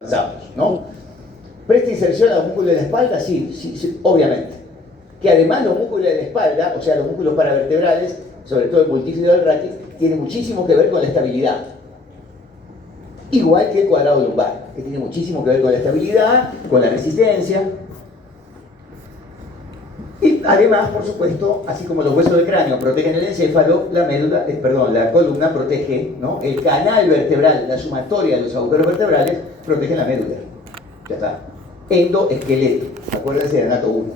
avanzados, ¿no? ¿Presta inserción a los músculos de la espalda? Sí, sí, sí, obviamente. Que además los músculos de la espalda, o sea, los músculos paravertebrales, sobre todo el multífido del raquis, tienen muchísimo que ver con la estabilidad. Igual que el cuadrado lumbar, que tiene muchísimo que ver con la estabilidad, con la resistencia. Y además, por supuesto, así como los huesos del cráneo protegen el encéfalo, la médula, la columna protege, ¿no? El canal vertebral, la sumatoria de los agujeros vertebrales, protege la médula. Ya está. Endoesqueleto. Acuérdense de Anato 1.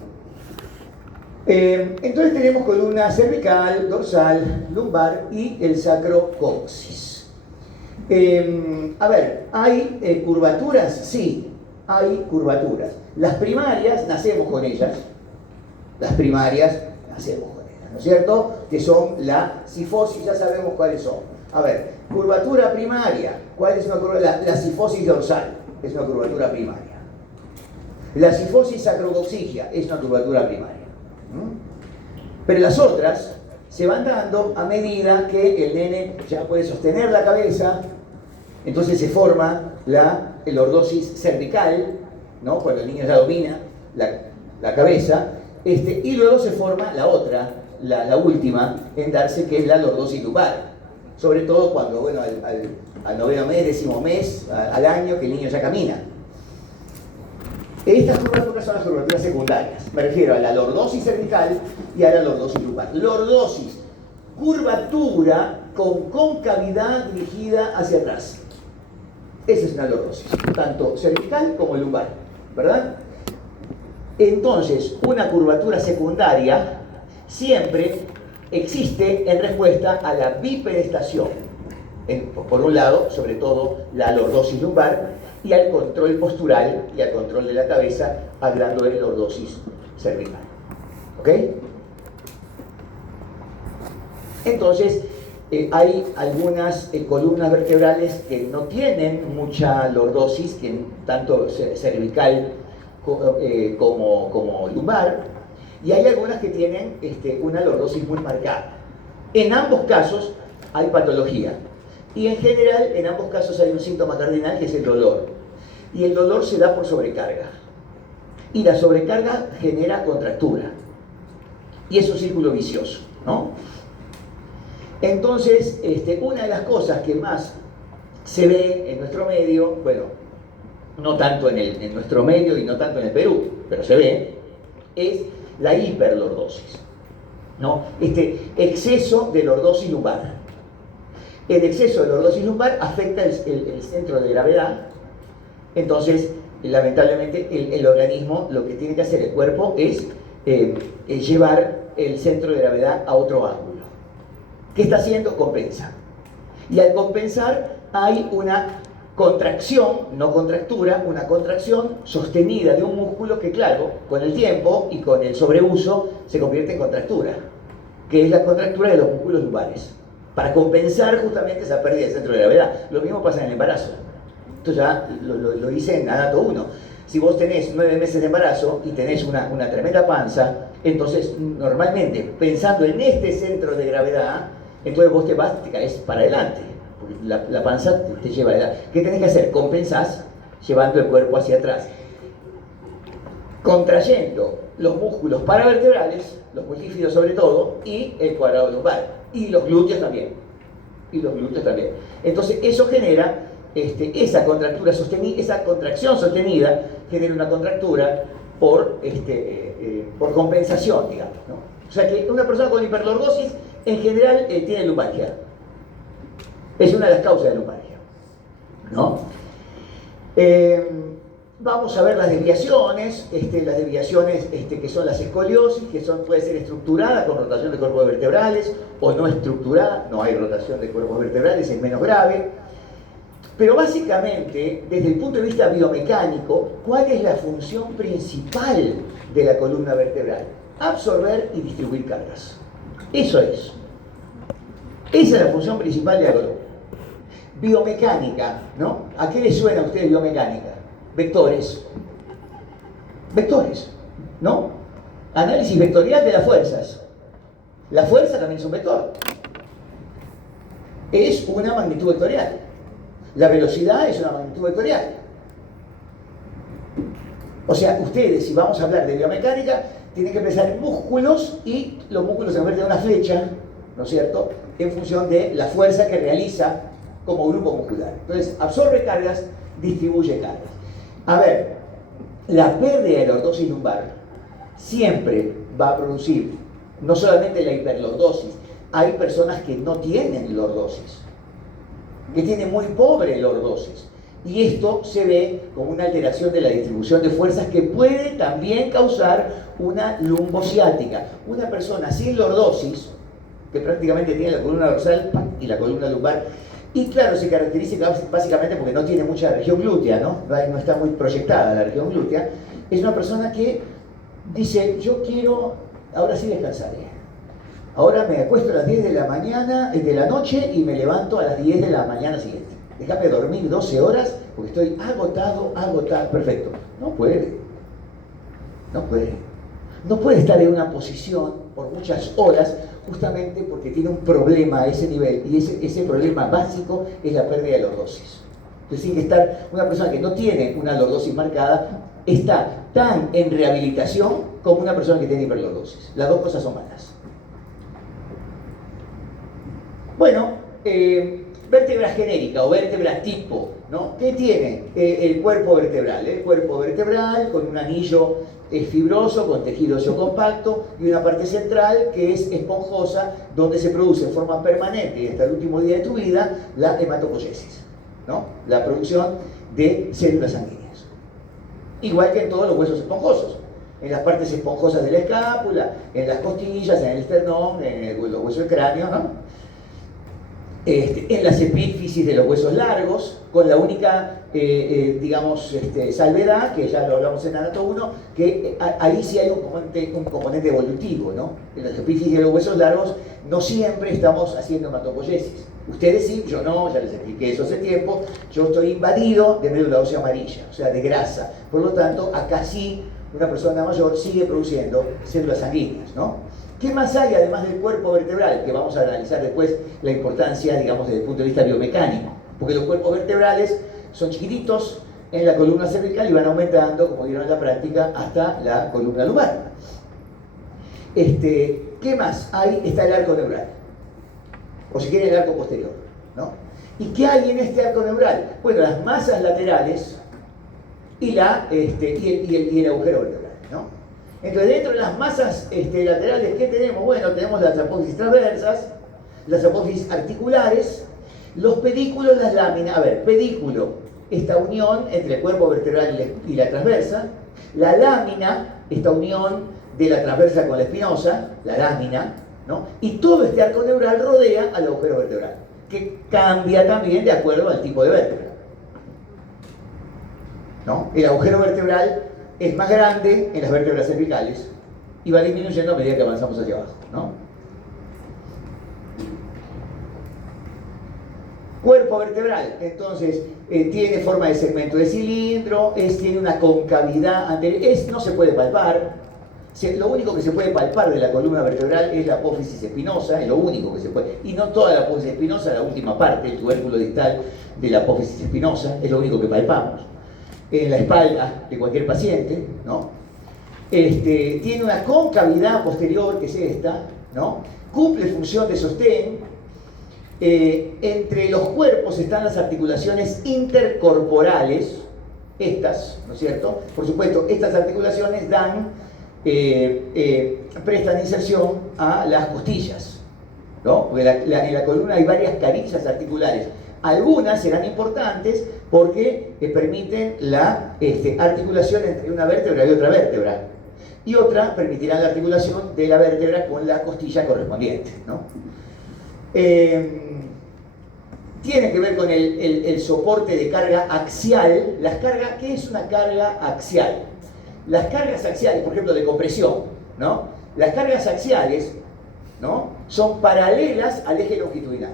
Entonces tenemos columna cervical, dorsal, lumbar y el sacrocoxis. A ver, ¿hay curvaturas? Sí, hay curvaturas. Las primarias, nacemos con ellas. Las primarias, nacemos con ellas, ¿no es cierto? Que son la cifosis, ya sabemos cuáles son. A ver, curvatura primaria. ¿Cuál es una curvatura? La cifosis dorsal es una curvatura primaria. La cifosis sacrocoxigia es una curvatura primaria. Pero las otras se van dando a medida que el nene ya puede sostener la cabeza, entonces se forma la lordosis cervical, ¿no? Cuando el niño ya domina la cabeza, y luego se forma la otra, la última en darse, que es la lordosis lumbar. Sobre todo cuando, bueno, al noveno mes, 10º mes, al año, que el niño ya camina. Estas curvaturas son las curvaturas secundarias. Me refiero a la lordosis cervical y a la lordosis lumbar. Lordosis, curvatura con concavidad dirigida hacia atrás. Esa es una lordosis, tanto cervical como lumbar, ¿verdad? Entonces, una curvatura secundaria siempre existe en respuesta a la bipedestación. Por un lado, sobre todo, la lordosis lumbar, y al control postural y al control de la cabeza, hablando de lordosis cervical. ¿Ok? Como hay algunas columnas vertebrales que no tienen mucha lordosis, tanto cervical como lumbar, y hay algunas que tienen una lordosis muy marcada. En ambos casos hay patología, y en general en ambos casos hay un síntoma cardinal, que es el dolor. Y el dolor se da por sobrecarga. Y la sobrecarga genera contractura. Y es un círculo vicioso, ¿no? Entonces, una de las cosas que más se ve en nuestro medio, bueno, no tanto en nuestro medio y no tanto en el Perú, pero se ve, es la hiperlordosis, ¿no? Exceso de lordosis lumbar. El exceso de lordosis lumbar afecta el centro de gravedad. Entonces, lamentablemente, el organismo, lo que tiene que hacer el cuerpo es llevar el centro de gravedad a otro ángulo. ¿Qué está haciendo? Compensa. Y al compensar hay una contracción, no contractura, una contracción sostenida de un músculo que, claro, con el tiempo y con el sobreuso se convierte en contractura, que es la contractura de los músculos lumbares, para compensar justamente esa pérdida del centro de gravedad. Lo mismo pasa en el embarazo. Esto ya lo dice en Anato 1. Si vos tenés 9 meses de embarazo y tenés una tremenda panza, entonces normalmente, pensando en este centro de gravedad, entonces vos te caes para adelante, porque la panza te lleva adelante. ¿Qué tenés que hacer? Compensás llevando el cuerpo hacia atrás, contrayendo los músculos paravertebrales, los multífidos sobre todo, y el cuadrado lumbar, y los glúteos también. Entonces eso genera esa contractura sostenida, esa contracción sostenida genera una contractura por compensación, digamos, ¿no? O sea que una persona con hiperlordosis en general tiene lumbalgia. Es una de las causas de lumbalgia, ¿no? Vamos a ver las desviaciones, que son las escoliosis, que puede ser estructurada con rotación de cuerpos vertebrales o no estructurada, no hay rotación de cuerpos vertebrales, es menos grave. Pero básicamente, desde el punto de vista biomecánico, ¿cuál es la función principal de la columna vertebral? Absorber y distribuir cargas. Eso es. Esa es la función principal de la columna. Biomecánica, ¿no? ¿A qué les suena a ustedes biomecánica? Vectores, ¿no? Análisis vectorial de las fuerzas. La fuerza también es un vector. Es una magnitud vectorial. La velocidad es una magnitud vectorial. O sea, ustedes, si vamos a hablar de biomecánica, tienen que pensar en músculos y los músculos se convierten en una flecha, ¿no es cierto?, en función de la fuerza que realiza como grupo muscular. Entonces, absorbe cargas, distribuye cargas. A ver, la pérdida de lordosis lumbar siempre va a producir no solamente la hiperlordosis, hay personas que no tienen lordosis, que tienen muy pobre lordosis. Y esto se ve como una alteración de la distribución de fuerzas que puede también causar una lumbociática. Una persona sin lordosis, que prácticamente tiene la columna dorsal y la columna lumbar, y claro, se caracteriza básicamente porque no tiene mucha región glútea, ¿no? No está muy proyectada la región glútea. Es una persona que dice, yo quiero, ahora sí descansaré. Ahora me acuesto a las 10 de la mañana, de la noche, y me levanto a las 10 de la mañana siguiente. Déjame dormir 12 horas porque estoy agotado. Perfecto. No puede. No puede estar en una posición por muchas horas justamente porque tiene un problema a ese nivel. Y ese problema básico es la pérdida de lordosis. Entonces tiene que estar una persona que no tiene una lordosis marcada, está tan en rehabilitación como una persona que tiene hiperlordosis. Las dos cosas son malas. Bueno, vértebra genérica o vértebra tipo, ¿no? ¿Qué tiene el cuerpo vertebral? El cuerpo vertebral con un anillo fibroso, con tejido óseo compacto y una parte central que es esponjosa, donde se produce en forma permanente y hasta el último día de tu vida la hematopoiesis, ¿no? La producción de células sanguíneas. Igual que en todos los huesos esponjosos. En las partes esponjosas de la escápula, en las costillas, en el esternón, en los huesos del cráneo, ¿no? En las epífisis de los huesos largos, con la única, digamos, salvedad, que ya lo hablamos en Anato 1, que ahí sí hay un componente evolutivo, ¿no? En las epífisis de los huesos largos no siempre estamos haciendo hematopoiesis. Ustedes sí, yo no, ya les expliqué eso hace tiempo. Yo estoy invadido de médula ósea amarilla, o sea, de grasa. Por lo tanto, acá sí, una persona mayor sigue produciendo células sanguíneas, ¿no? ¿Qué más hay además del cuerpo vertebral? Que vamos a analizar después la importancia, digamos, desde el punto de vista biomecánico. Porque los cuerpos vertebrales son chiquititos en la columna cervical y van aumentando, como vieron en la práctica, hasta la columna lumbar. ¿Qué más hay? Está el arco neural. O si quieren, el arco posterior, ¿no? ¿Y qué hay en este arco neural? Bueno, las masas laterales y, el agujero vertebral, ¿no? Entonces, dentro de las masas laterales, ¿qué tenemos? Bueno, tenemos las apófisis transversas, las apófisis articulares, los pedículos, las láminas. A ver, pedículo, esta unión entre el cuerpo vertebral y la transversa. La lámina, esta unión de la transversa con la espinosa, la lámina, ¿no? Y todo este arco neural rodea al agujero vertebral, que cambia también de acuerdo al tipo de vértebra, ¿no? El agujero vertebral es más grande en las vértebras cervicales y va disminuyendo a medida que avanzamos hacia abajo, ¿no? Cuerpo vertebral, entonces, tiene forma de segmento de cilindro, tiene una concavidad anterior, no se puede palpar. Lo único que se puede palpar de la columna vertebral es la apófisis espinosa, es lo único que se puede. Y no toda la apófisis espinosa, la última parte, el tubérculo distal de la apófisis espinosa, es lo único que palpamos. En la espalda de cualquier paciente, ¿no? Tiene una concavidad posterior, que es esta, ¿no? Cumple función de sostén. Entre los cuerpos están las articulaciones intercorporales, estas, ¿no es cierto? Por supuesto, estas articulaciones prestan inserción a las costillas, ¿no? Porque en la columna hay varias carillas articulares. Algunas serán importantes porque permiten la articulación entre una vértebra y otra vértebra. Y otra permitirá la articulación de la vértebra con la costilla correspondiente, ¿no? Tiene que ver con el soporte de carga axial. ¿Qué es una carga axial? Las cargas axiales, por ejemplo, de compresión, ¿no? Las cargas axiales, ¿no?, son paralelas al eje longitudinal.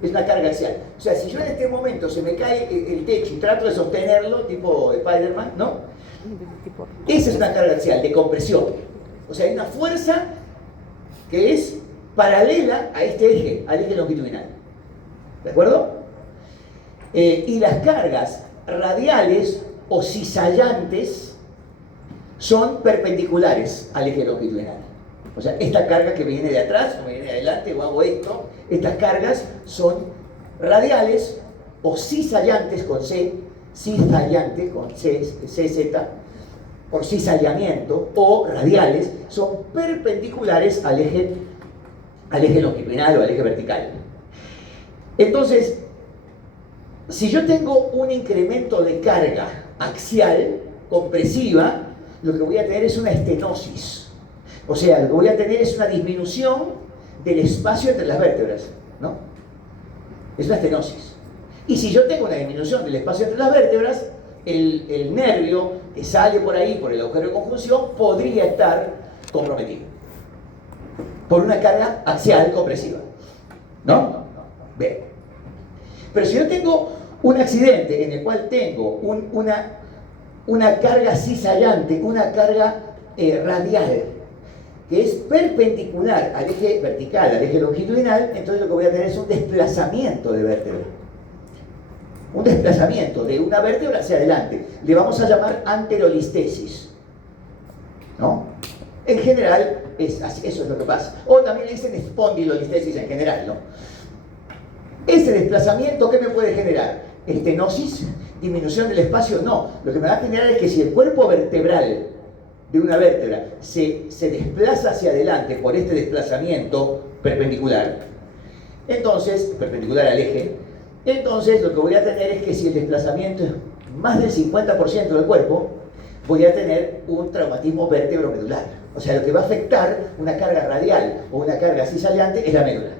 Es una carga axial. O sea, si yo en este momento se me cae el techo y trato de sostenerlo, tipo Spider-Man, ¿no? Esa es una carga axial de compresión. O sea, hay una fuerza que es paralela a este eje, al eje longitudinal. ¿De acuerdo? Y las cargas radiales o cizallantes son perpendiculares al eje longitudinal. O sea, esta carga que viene de atrás o viene de adelante o hago esto, estas cargas son radiales o cizallantes con C, cizallante con C, CZ, por cizallamiento, o radiales, son perpendiculares al eje longitudinal o al eje vertical. Entonces, si yo tengo un incremento de carga axial, compresiva, lo que voy a tener es una estenosis. O sea, lo que voy a tener es una disminución del espacio entre las vértebras, ¿no? Es una estenosis. Y si yo tengo una disminución del espacio entre las vértebras, el nervio que sale por ahí, por el agujero de conjunción, podría estar comprometido por una carga axial compresiva, ¿no? Bien. Pero si yo tengo un accidente en el cual tengo una carga cizallante, una carga radial, que es perpendicular al eje vertical, al eje longitudinal, entonces lo que voy a tener es un desplazamiento de vértebra. Un desplazamiento de una vértebra hacia adelante. Le vamos a llamar anterolistesis, ¿no? En general, eso es lo que pasa. O también le dicen espondilolistesis en general, ¿no? Ese desplazamiento, ¿qué me puede generar? Estenosis, disminución del espacio, no. Lo que me va a generar es que si el cuerpo vertebral de una vértebra se desplaza hacia adelante por este desplazamiento perpendicular, entonces, perpendicular al eje, entonces lo que voy a tener es que si el desplazamiento es más del 50% del cuerpo, voy a tener un traumatismo vértebro-medular. O sea, lo que va a afectar una carga radial o una carga cizallante es la médula.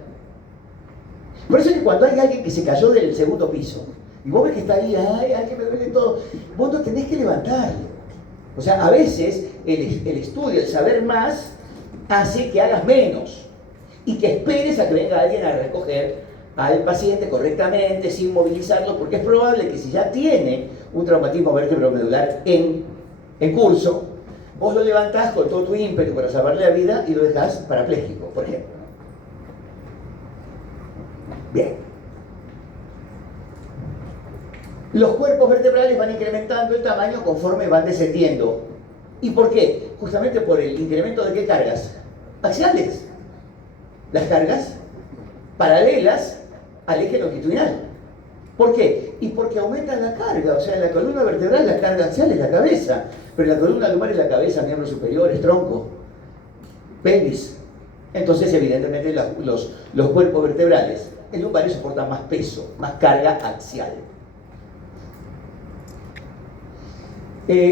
Por eso es que cuando hay alguien que se cayó del segundo piso, y vos ves que está ahí, ay, que me duele todo, vos no tenés que levantarlo. O sea, a veces el estudio, el saber más, hace que hagas menos y que esperes a que venga alguien a recoger al paciente correctamente, sin movilizarlo, porque es probable que si ya tiene un traumatismo vértebro-medular en curso, vos lo levantás con todo tu ímpetu para salvarle la vida y lo dejás parapléjico, por ejemplo. Bien. Los cuerpos vertebrales van incrementando el tamaño conforme van descendiendo. ¿Y por qué? Justamente por el incremento de qué cargas? Axiales. Las cargas paralelas al eje longitudinal. ¿Por qué? Y porque aumenta la carga. O sea, en la columna vertebral la carga axial es la cabeza, pero en la columna lumbar es la cabeza, miembros superiores, tronco, pelvis. Entonces, evidentemente, los cuerpos vertebrales, el lumbar soporta más peso, más carga axial.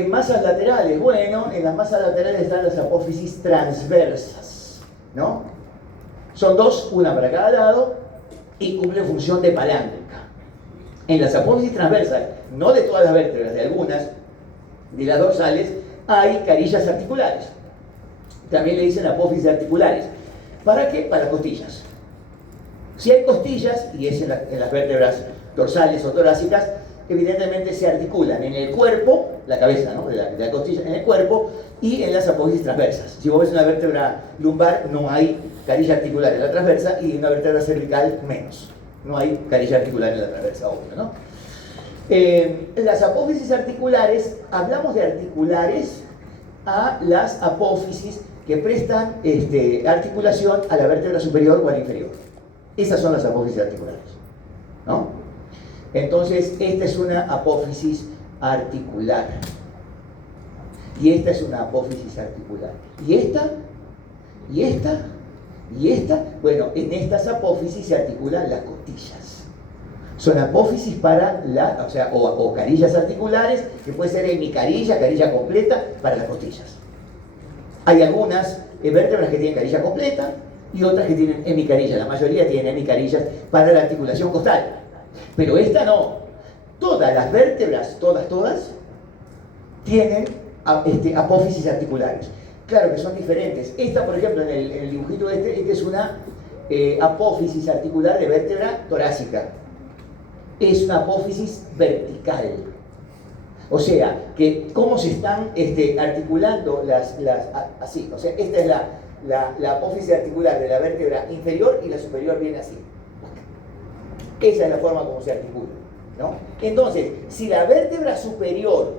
Masas laterales, bueno, en las masas laterales están las apófisis transversas, ¿no? Son dos, una para cada lado, y cumple función de palanca. En las apófisis transversas, no de todas las vértebras, de algunas, de las dorsales, hay carillas articulares. También le dicen apófisis articulares. ¿Para qué? Para costillas. Si hay costillas, y es en las vértebras dorsales o torácicas, evidentemente se articulan en el cuerpo, la cabeza, ¿no? de la costilla, en el cuerpo, y en las apófisis transversas. Si vos ves una vértebra lumbar, no hay carilla articular en la transversa, y una vértebra cervical, menos. No hay carilla articular en la transversa, obvio, ¿no? Las apófisis articulares, hablamos de articulares a las apófisis que prestan articulación a la vértebra superior o a la inferior. Esas son las apófisis articulares, ¿no? Entonces, esta es una apófisis articular. Y esta es una apófisis articular. ¿Y esta? ¿Y esta? ¿Y esta? Bueno, en estas apófisis se articulan las costillas. Son apófisis para o carillas articulares, que puede ser hemicarilla, carilla completa, para las costillas. Hay algunas vértebras que tienen carilla completa y otras que tienen hemicarilla. La mayoría tienen hemicarillas para la articulación costal. Pero esta no. Todas las vértebras, todas, tienen apófisis articulares. Claro que son diferentes. Esta, por ejemplo, en el dibujito este es una apófisis articular de vértebra torácica. Es una apófisis vertical. O sea, que cómo se están articulando así. O sea, esta es la apófisis articular de la vértebra inferior y la superior viene así. Esa es la forma como se articula, ¿no? Entonces, si la vértebra superior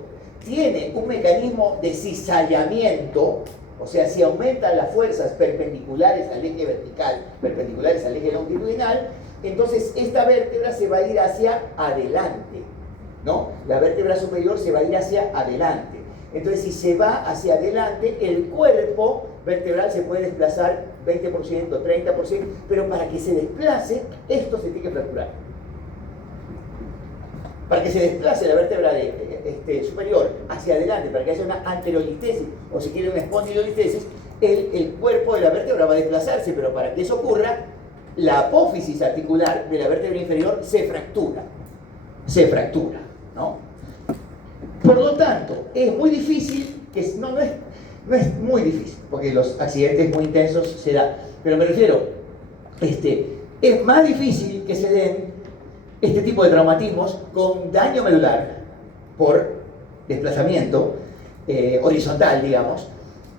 tiene un mecanismo de cizallamiento, o sea, si aumentan las fuerzas perpendiculares al eje vertical, perpendiculares al eje longitudinal, entonces esta vértebra se va a ir hacia adelante, ¿no? La vértebra superior se va a ir hacia adelante. Entonces, si se va hacia adelante, el cuerpo vertebral se puede desplazar 20%, 30%, pero para que se desplace, esto se tiene que fracturar. Para que se desplace la vértebra superior hacia adelante, para que haya una anterolistesis, o si quiere una espondilolistesis, el cuerpo de la vértebra va a desplazarse, pero para que eso ocurra, la apófisis articular de la vértebra inferior se fractura, ¿no? Por lo tanto, es muy difícil, no es muy difícil, porque los accidentes muy intensos se dan, pero me refiero, es más difícil que se den este tipo de traumatismos con daño medular por desplazamiento horizontal, digamos,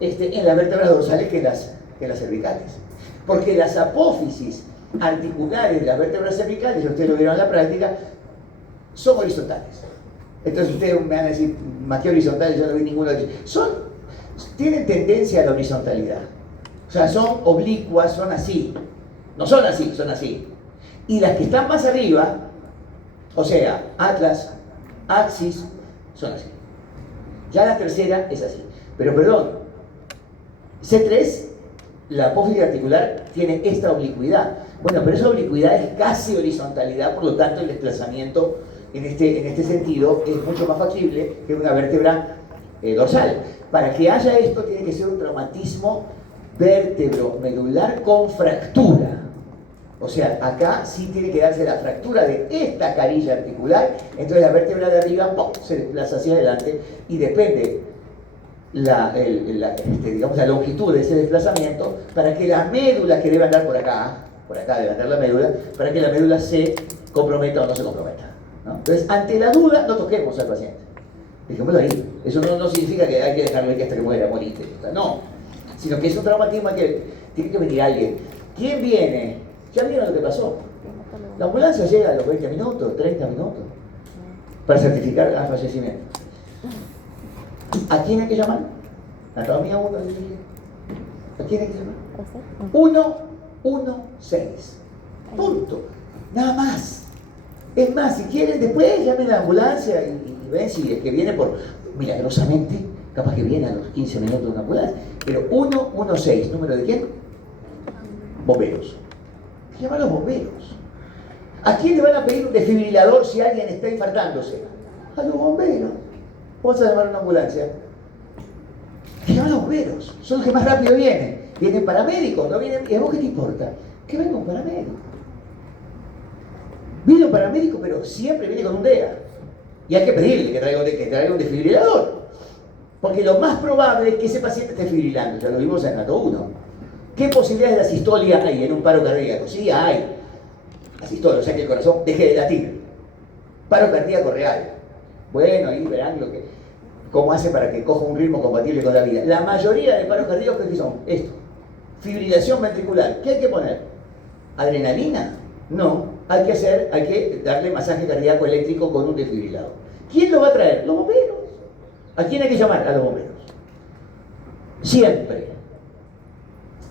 en las vértebras dorsales que en las cervicales. Porque las apófisis articulares de las vértebras cervicales, y ustedes lo vieron en la práctica, son horizontales. Entonces ustedes me van a decir, más que horizontales, yo no vi ninguno de ellos. Tienen tendencia a la horizontalidad. O sea, son oblicuas, son así. No son así, son así. Y las que están más arriba, o sea, atlas, axis, son así. Ya la tercera es así. Pero perdón, C3, la apófisis articular tiene esta oblicuidad. Bueno, pero esa oblicuidad es casi horizontalidad, por lo tanto el desplazamiento en este sentido es mucho más factible que una vértebra dorsal. Para que haya esto tiene que ser un traumatismo vértebro-medular con fractura. O sea, acá sí tiene que darse la fractura de esta carilla articular, entonces la vértebra de arriba ¡pum!, se desplaza hacia adelante y depende digamos, la longitud de ese desplazamiento para que la médula, que debe andar por acá debe andar la médula, para que la médula se comprometa o no se comprometa, ¿no? Entonces, ante la duda, no toquemos al paciente. Dejémoslo ahí. Eso no significa que hay que dejarlo ahí hasta que muera, morite. No, sino que es un traumatismo que tiene que venir alguien. ¿Quién viene? ¿Ya vieron lo que pasó? La ambulancia llega a los 20 minutos, 30 minutos, para certificar el fallecimiento. ¿A quién hay que llamar? Anatomía 1, ¿a quién hay que llamar? 116. Punto. Nada más. Es más, si quieren, después llamen a la ambulancia y ven si es que viene milagrosamente, capaz que viene a los 15 minutos de una ambulancia. Pero 116, ¿número de quién? Bomberos. Hay que llamar a los bomberos. ¿A quién le van a pedir un desfibrilador si alguien está infartándose? A los bomberos. ¿Vos vas a llamar a una ambulancia? Hay que llamar a los bomberos. Son los que más rápido vienen. Vienen paramédicos, no vienen. ¿Y a vos qué te importa? Que venga un paramédico. Viene un paramédico, pero siempre viene con un DEA. Y hay que pedirle que traiga un desfibrilador. Porque lo más probable es que ese paciente esté desfibrilando. Ya lo vimos en Nato 1. ¿Qué posibilidades de asistolia hay en un paro cardíaco? Sí, hay. Asistolia, o sea que el corazón deje de latir. Paro cardíaco real. Bueno, ahí verán cómo hace para que coja un ritmo compatible con la vida. La mayoría de paros cardíacos, ¿qué son? Esto. Fibrilación ventricular. ¿Qué hay que poner? ¿Adrenalina? No. Hay que darle masaje cardíaco eléctrico con un desfibrilador. ¿Quién lo va a traer? Los bomberos. ¿A quién hay que llamar? A los bomberos. Siempre.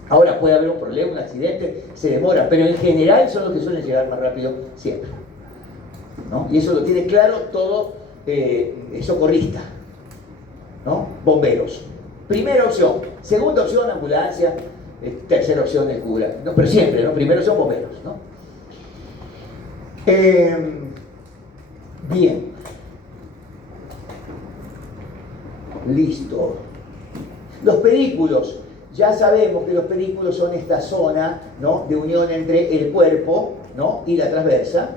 Ahora puede haber un problema, un accidente, se demora, pero en general son los que suelen llegar más rápido siempre, ¿no? Y eso lo tiene claro todo socorrista, ¿no? Bomberos. Primera opción. Segunda opción, ambulancia. Tercera opción, el cura. No, pero siempre, ¿no? Primero son bomberos, ¿no? Bien. Listo. Los pedículos. Ya sabemos que los pedículos son esta zona, ¿no?, de unión entre el cuerpo, ¿no?, y la transversa.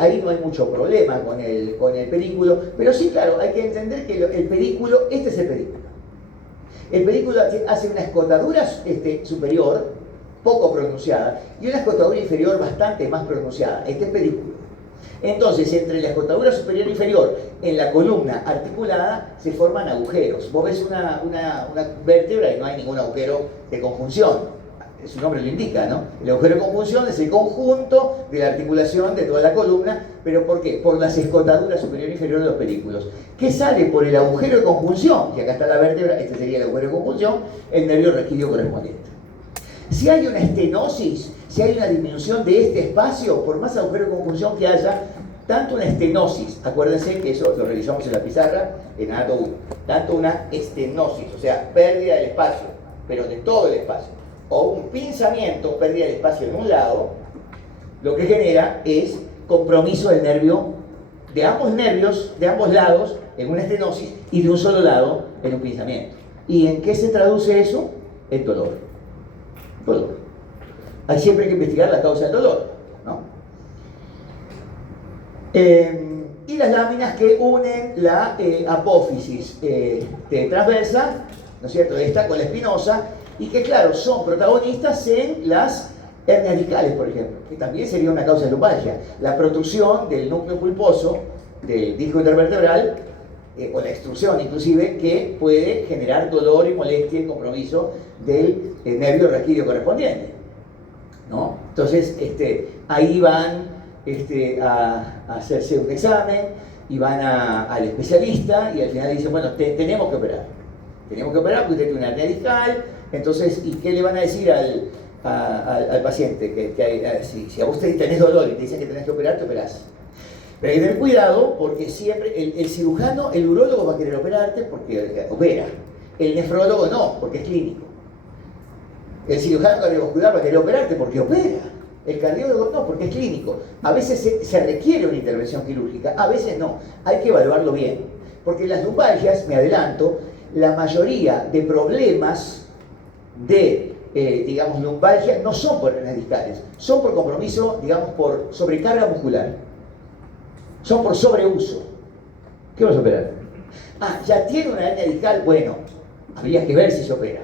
Ahí no hay mucho problema con el pedículo, pero sí, claro, hay que entender que el pedículo, este es el pedículo. El pedículo hace una escotadura superior, poco pronunciada, y una escotadura inferior bastante más pronunciada. Este es pedículo. Entonces, entre la escotadura superior e inferior, en la columna articulada, se forman agujeros. Vos ves una vértebra y no hay ningún agujero de conjunción. su nombre lo indica, ¿no? El agujero de conjunción es el conjunto de la articulación de toda la columna, pero ¿por qué? Por las escotaduras superior e inferior de los pedículos. ¿Qué sale por el agujero de conjunción? Que acá está la vértebra, este sería el agujero de conjunción, el nervio raquídeo correspondiente. Si hay una estenosis, si hay una disminución de este espacio, por más agujero de conjunción que haya, tanto una estenosis, acuérdense que eso lo revisamos en la pizarra, en anato 1, tanto una estenosis, o sea, pérdida del espacio, pero de todo el espacio, o un pinzamiento, pérdida del espacio en un lado, lo que genera es compromiso del nervio, de ambos nervios, de ambos lados, en una estenosis, y de un solo lado, en un pinzamiento. ¿Y en qué se traduce eso? En dolor. Dolor. Hay siempre que investigar la causa del dolor, ¿no? Y las láminas que unen la apófisis transversa, ¿no es cierto?, esta con la espinosa, y que claro, son protagonistas en las hernias discales, por ejemplo, que también sería una causa de lumbalgia. La protrusión del núcleo pulposo, del disco intervertebral, o la extrusión inclusive, que puede generar dolor y molestia y compromiso del nervio raquídeo correspondiente, ¿no? Entonces, ahí van a hacerse un examen y van al especialista y al final dicen, bueno, tenemos que operar. Tenemos que operar porque usted tiene una hernia discal. Entonces, ¿y qué le van a decir al paciente? Si a usted tenés dolor y te dicen que tenés que operar, te operás. Pero hay que tener cuidado porque siempre el cirujano, el urólogo va a querer operarte porque opera. El nefrólogo no, porque es clínico. El cirujano cardiovascular va a querer operarte porque opera. El cardiólogo no, porque es clínico. A veces se requiere una intervención quirúrgica, a veces no. Hay que evaluarlo bien. Porque las lumbalgias, me adelanto, la mayoría de problemas de, digamos, lumbalgia no son por hernias discales, son por compromiso, digamos, por sobrecarga muscular. Son por sobreuso. ¿Qué vas a operar? Ah, ya tiene una hernia discal, bueno, habría que ver si se opera.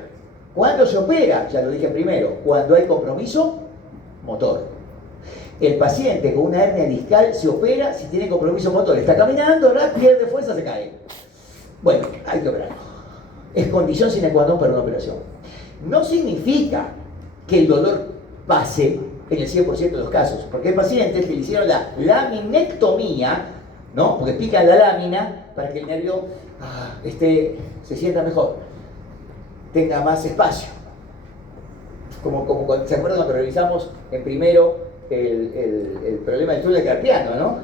¿Cuándo se opera? Ya lo dije primero, cuando hay compromiso motor. El paciente con una hernia discal se opera si tiene compromiso motor. Está caminando, pierde fuerza, se cae. Bueno, hay que operarlo. Es condición sine qua non para una operación. No significa que el dolor pase en el 100% de los casos, porque hay pacientes que le hicieron la laminectomía, ¿no? Porque pican la lámina para que el nervio se sienta mejor, tenga más espacio. ¿Se acuerdan cuando revisamos en primero el problema del túnel carpiano, ¿no?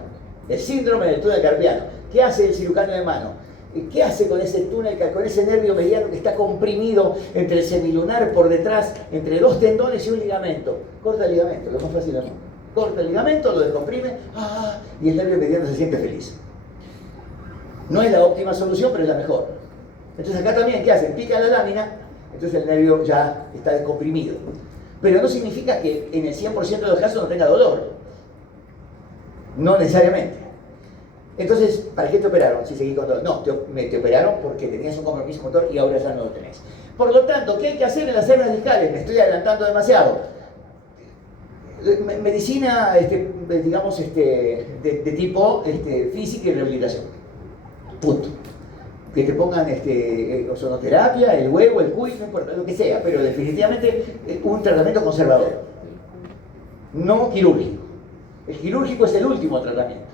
El síndrome del túnel carpiano. ¿Qué hace el cirujano de mano? ¿Qué hace con ese túnel, con ese nervio mediano que está comprimido entre el semilunar por detrás, entre dos tendones y un ligamento? Corta el ligamento, lo más fácil del mundo. Corta el ligamento, lo descomprime, y el nervio mediano se siente feliz. No es la óptima solución, pero es la mejor. Entonces acá también, ¿qué hacen? Pican la lámina, entonces el nervio ya está descomprimido. Pero no significa que en el 100% de los casos no tenga dolor. No necesariamente. Entonces, ¿para qué te operaron si seguís con dolor? No, te operaron porque tenías un compromiso motor y ahora ya no lo tenés. Por lo tanto, ¿qué hay que hacer en las hernias discales? Me estoy adelantando demasiado. Medicina, digamos, de tipo física y rehabilitación. Punto. Que te pongan ozonoterapia, el huevo, el cuy, no importa, lo que sea, pero definitivamente un tratamiento conservador. No quirúrgico. El quirúrgico es el último tratamiento.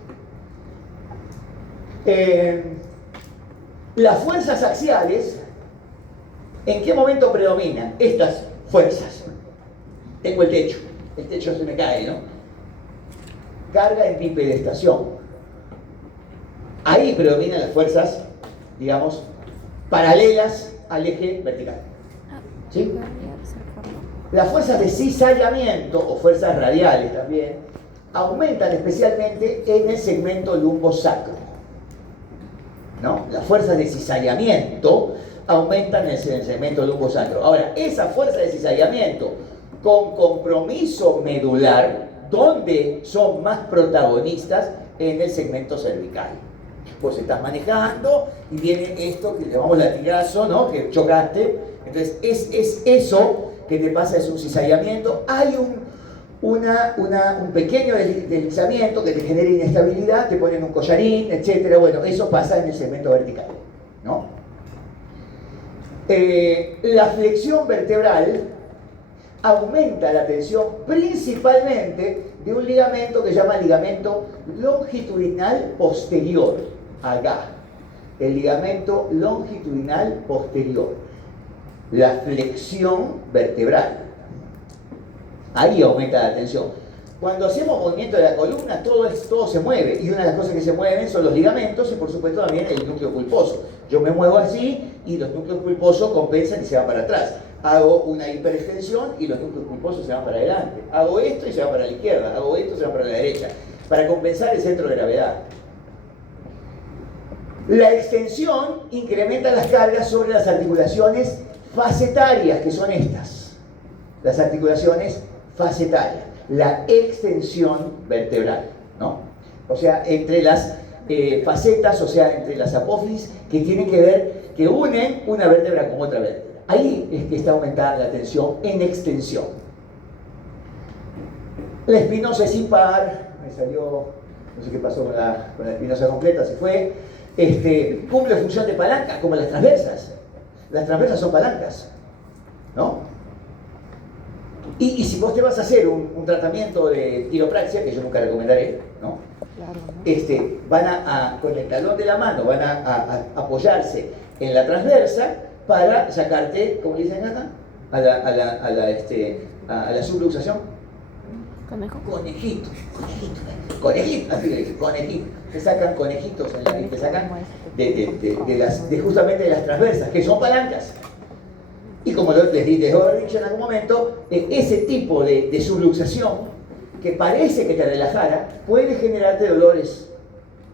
Las fuerzas axiales, ¿en qué momento predominan estas fuerzas? Tengo el techo se me cae, ¿no? Carga en bipedestación. Ahí predominan las fuerzas, digamos, paralelas al eje vertical. ¿Sí? Las fuerzas de cizallamiento, o fuerzas radiales también, aumentan especialmente en el segmento lumbosacro, ¿no? Las fuerzas de cizallamiento aumentan en el segmento lumbosacro. Ahora, esa fuerza de cizallamiento con compromiso medular, ¿dónde son más protagonistas? En el segmento cervical. Vos estás manejando y viene esto que le llamamos latigazo, ¿no? Que chocaste. Entonces, es eso que te pasa, es un cizallamiento. Hay un pequeño deslizamiento que te genera inestabilidad, te ponen un collarín, etc. Bueno, eso pasa en el segmento vertical, ¿no? La flexión vertebral aumenta la tensión principalmente de un ligamento que se llama ligamento longitudinal posterior, acá, el ligamento longitudinal posterior, la flexión vertebral. Ahí aumenta la tensión. Cuando hacemos movimiento de la columna, todo se mueve, y una de las cosas que se mueven son los ligamentos y por supuesto también el núcleo pulposo. Yo me muevo así y los núcleos pulposos compensan y se van para atrás. Hago una hiperextensión y los núcleos pulposos se van para adelante. Hago esto y se va para la izquierda. Hago esto y se va para la derecha. Para compensar el centro de gravedad. La extensión incrementa las cargas sobre las articulaciones facetarias, que son estas. Las articulaciones facetarias. La extensión vertebral, ¿no? O sea, entre las facetas, o sea, entre las apófisis que tienen que ver, que unen una vértebra con otra vértebra. Ahí es que está aumentada la tensión en extensión. La espinosa es impar, me salió, no sé qué pasó con la espinosa completa, se fue. Cumple función de palanca, como las transversas. Las transversas son palancas, ¿no? Y si vos te vas a hacer un tratamiento de quiropraxia, que yo nunca recomendaré, ¿no? Claro, ¿no? Van con el talón de la mano, van a apoyarse en la transversa para sacarte, ¿cómo dicen acá? A la subluxación. Conejito, así que dicen, conejito. Se sacan conejitos y te sacan justamente de las transversas, que son palancas. Y como les dije en algún momento, ese tipo de subluxación que parece que te relajara puede generarte dolores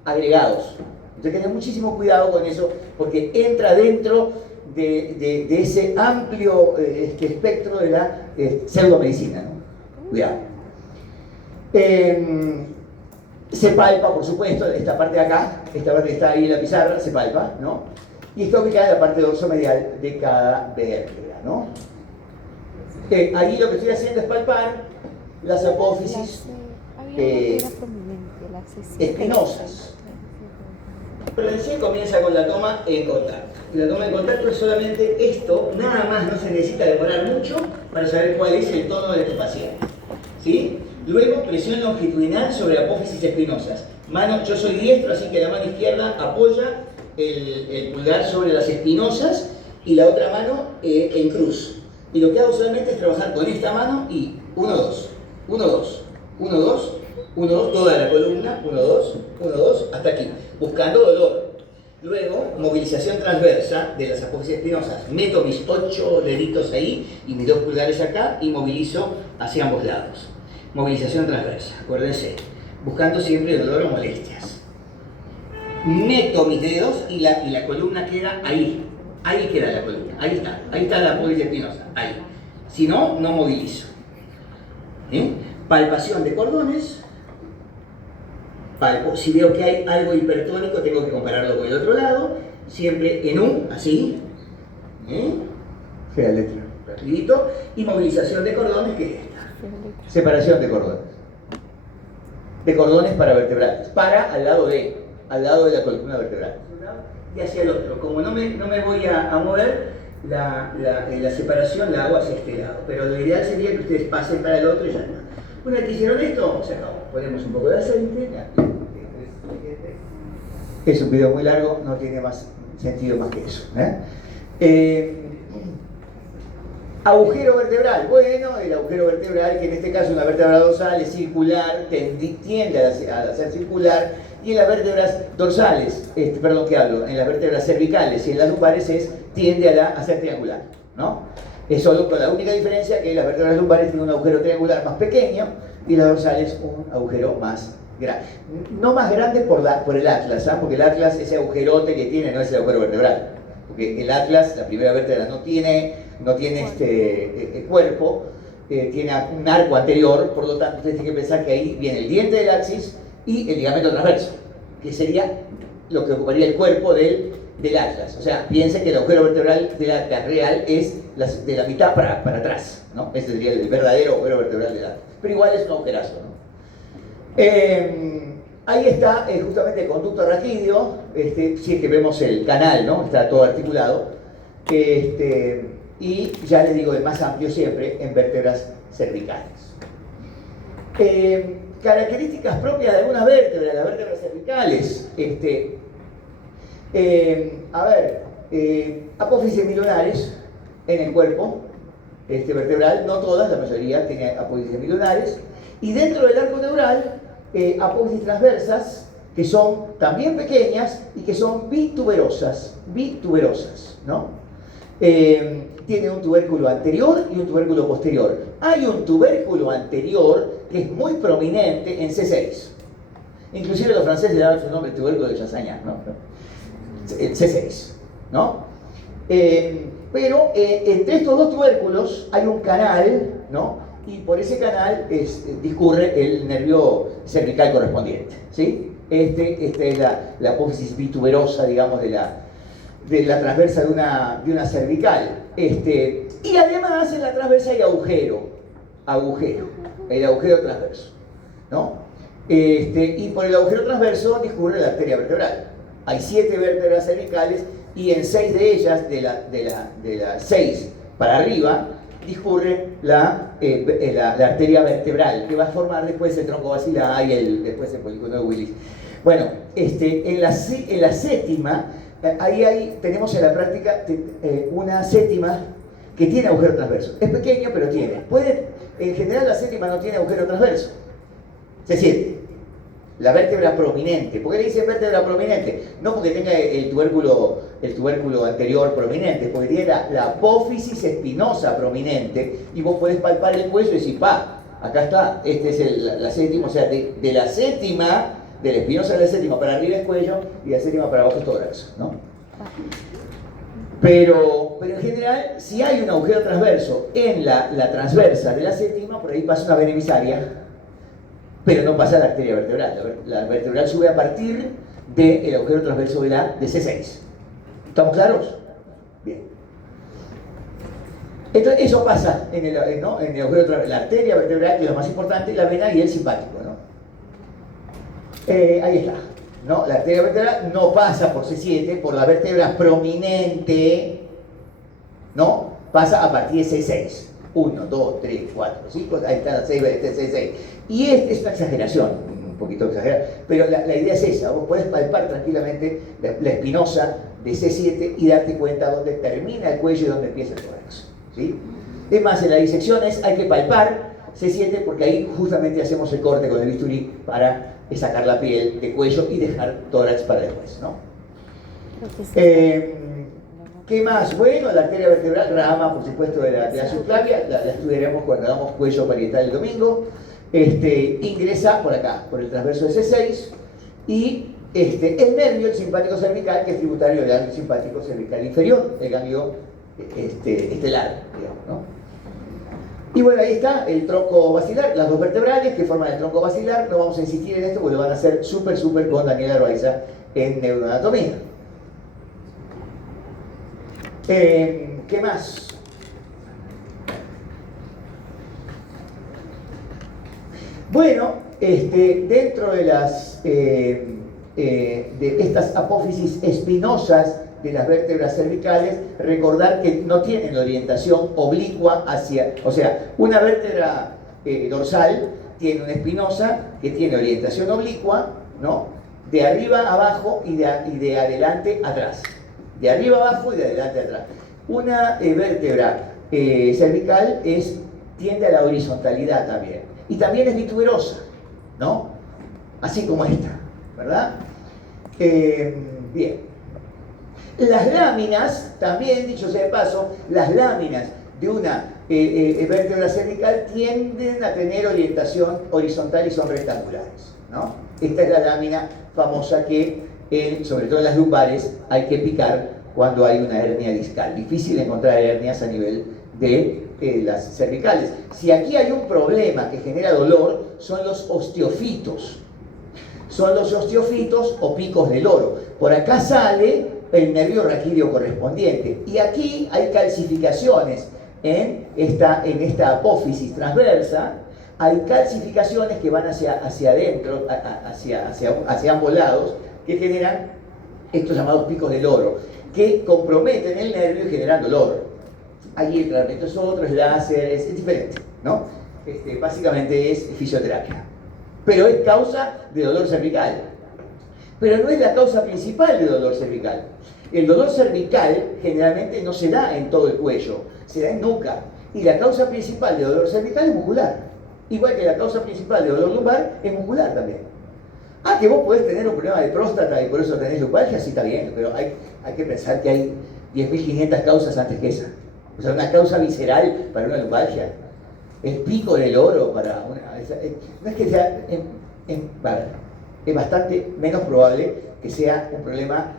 agregados. Entonces tenés muchísimo cuidado con eso porque entra dentro de ese amplio espectro de la pseudomedicina, ¿no? Cuidado. Se palpa, por supuesto, esta parte de acá, esta parte que está ahí en la pizarra, se palpa, ¿no? Y está ubicada en la parte dorsomedial de cada vértebra, ¿no? Ahí lo que estoy haciendo es palpar las apófisis espinosas. Pero recién comienza con la toma en contacto. La toma en contacto es solamente esto, nada más, no se necesita demorar mucho para saber cuál es el tono de tu paciente, ¿sí? Luego, presión longitudinal sobre apófisis espinosas. Yo soy diestro, así que la mano izquierda apoya el pulgar sobre las espinosas y la otra mano en cruz. Y lo que hago solamente es trabajar con esta mano y 1, 2, 1, 2, 1, 2, 1, 2, toda la columna, 1, 2, 1, 2, hasta aquí, buscando dolor. Luego, movilización transversa de las apófisis espinosas. Meto mis 8 deditos ahí y mis 2 pulgares acá y movilizo hacia ambos lados. Movilización transversa, acuérdense, buscando siempre el dolor o molestias. Meto mis dedos y la columna queda ahí. Ahí queda la columna, ahí está la apófisis espinosa, ahí. Si no, no movilizo. Palpación de cordones. Si veo que hay algo hipertónico, tengo que compararlo con el otro lado. Siempre en U, así. Fea letra. Rapidito. Y movilización de cordones, que es esta. Separación de cordones. De cordones paravertebrales. al lado de la columna vertebral. Y hacia el otro. Como no me voy a mover, la separación la hago hacia este lado. Pero lo ideal sería que ustedes pasen para el otro y ya está. Una vez que hicieron esto, se acabó. Ponemos un poco de aceite. Es un video muy largo, no tiene más sentido más que eso. Agujero vertebral. Bueno, el agujero vertebral, que en este caso una vértebra dorsal es circular, tiende a ser circular, y en las vértebras dorsales, en las vértebras cervicales y en las lumbares tiende a ser triangular, ¿no? Es solo con la única diferencia que las vértebras lumbares tienen un agujero triangular más pequeño y las dorsales un agujero más grande. No más grande por el atlas, porque el atlas, ese agujerote que tiene, no es el agujero vertebral. Porque el atlas, la primera vértebra, no tiene cuerpo, tiene un arco anterior, por lo tanto ustedes tienen que pensar que ahí viene el diente del axis y el ligamento transverso, que sería lo que ocuparía el cuerpo del atlas. O sea, piensen que el agujero vertebral del atlas real es de la mitad para atrás, ¿no? Ese sería el verdadero agujero vertebral del atlas. Pero igual es un agujerazo, ¿no? Ahí está justamente el conducto raquídeo, si es que vemos el canal, ¿no? Está todo articulado. y ya les digo, el más amplio siempre en vértebras cervicales. Características propias de algunas vértebras, las vértebras cervicales. Apófisis milunares en el cuerpo vertebral, no todas, la mayoría tiene apófisis milunares. Y dentro del arco neural, apófisis transversas, que son también pequeñas y que son bituberosas, ¿no? Tiene un tubérculo anterior y un tubérculo posterior. Hay un tubérculo anterior que es muy prominente en C6. Inclusive los franceses le daban su nombre tubérculo de Chassaignac, ¿no? El C6, ¿no? Pero entre estos dos tubérculos hay un canal, ¿no? Y por ese canal discurre el nervio cervical correspondiente, ¿sí? Esta es la apófisis bituberosa, digamos, de la transversa de una cervical. Y además en la transversa hay agujero, el agujero transverso, ¿no? Y por el agujero transverso discurre la arteria vertebral. Hay 7 vértebras cervicales y en 6 de ellas, de las 6 para arriba, discurre la arteria vertebral, que va a formar después el tronco basilar y después el polígono de Willis. Bueno, en la séptima, tenemos en la práctica una séptima que tiene agujero transverso. Es pequeño, pero tiene. En general la séptima no tiene agujero transverso. Se siente. La vértebra prominente. ¿Por qué le dicen vértebra prominente? No porque tenga el tubérculo anterior prominente, porque tiene la apófisis espinosa prominente y vos podés palpar el cuello y decir, acá está, este es la séptima, o sea, de la séptima, de la espinosa de la séptima para arriba es cuello y de la séptima para abajo es tórax, ¿no? Pero en general, si hay un agujero transverso en la transversa de la séptima, por ahí pasa una vena emisaria, pero no pasa la arteria vertebral. La vertebral sube a partir del agujero transverso de C6. ¿Estamos claros? Bien. Entonces, eso pasa en el agujero transverso, la arteria vertebral, que es lo más importante, la vena y el simpático, ¿no? Ahí está, ¿no? La arteria vertebral no pasa por C7, por la vértebra prominente, ¿no? Pasa a partir de C6. 1, 2, 3, 4, 5, ahí está la 6, 6. Y es una exageración, un poquito exagerada, pero la idea es esa. Vos podés palpar tranquilamente la espinosa de C7 y darte cuenta dónde termina el cuello y dónde empieza el tórax, ¿sí? Es más, en las disecciones hay que palpar C7 porque ahí justamente hacemos el corte con el bisturí para sacar la piel de cuello y dejar tórax para después, ¿no? ¿Qué más? Bueno, la arteria vertebral, rama, por supuesto, de la subclavia, la estudiaremos cuando hagamos cuello parietal el domingo. Ingresa por acá, por el transverso de C6, y el nervio, el simpático cervical, que es tributario del ganglio simpático cervical inferior, el ganglio estelar, digamos, ¿no? Y bueno, ahí está el tronco basilar, las dos vertebrales que forman el tronco basilar. No vamos a insistir en esto porque lo van a hacer súper con Daniela Roaiza en neuroanatomía. ¿Qué más? Bueno, dentro de estas apófisis espinosas de las vértebras cervicales, recordar que no tienen orientación oblicua o sea, una vértebra dorsal tiene una espinosa que tiene orientación oblicua, ¿no? De arriba a abajo y de adelante a atrás. De arriba abajo y de adelante atrás. Una vértebra cervical tiende a la horizontalidad también. Y también es bituberosa, ¿no? Así como esta, ¿verdad? Bien. Las láminas, también dicho sea de paso, las láminas de una vértebra cervical tienden a tener orientación horizontal y son rectangulares, ¿no? Esta es la lámina famosa que, sobre todo en las lumbares, hay que picar cuando hay una hernia discal. Difícil encontrar hernias a nivel de las cervicales. Si aquí hay un problema que genera dolor, son los osteofitos. Son los osteofitos o picos del loro. Por acá sale el nervio raquídeo correspondiente. Y aquí hay calcificaciones en esta apófisis transversa. Hay calcificaciones que van hacia adentro, hacia ambos lados, que generan estos llamados picos del loro, que comprometen el nervio y generan dolor. Allí el tratamiento es otro, es láser, es diferente, ¿no? Básicamente es fisioterapia. Pero es causa de dolor cervical. Pero no es la causa principal de dolor cervical. El dolor cervical generalmente no se da en todo el cuello, se da en nuca. Y la causa principal de dolor cervical es muscular. Igual que la causa principal de dolor lumbar es muscular también. Ah, que vos podés tener un problema de próstata y por eso tenés lumbalgia, sí está bien, pero hay que pensar que hay 10.500 causas antes que esa. O sea, una causa visceral para una lumbalgia. El pico del oro para una... No es que sea... es bastante menos probable que sea un problema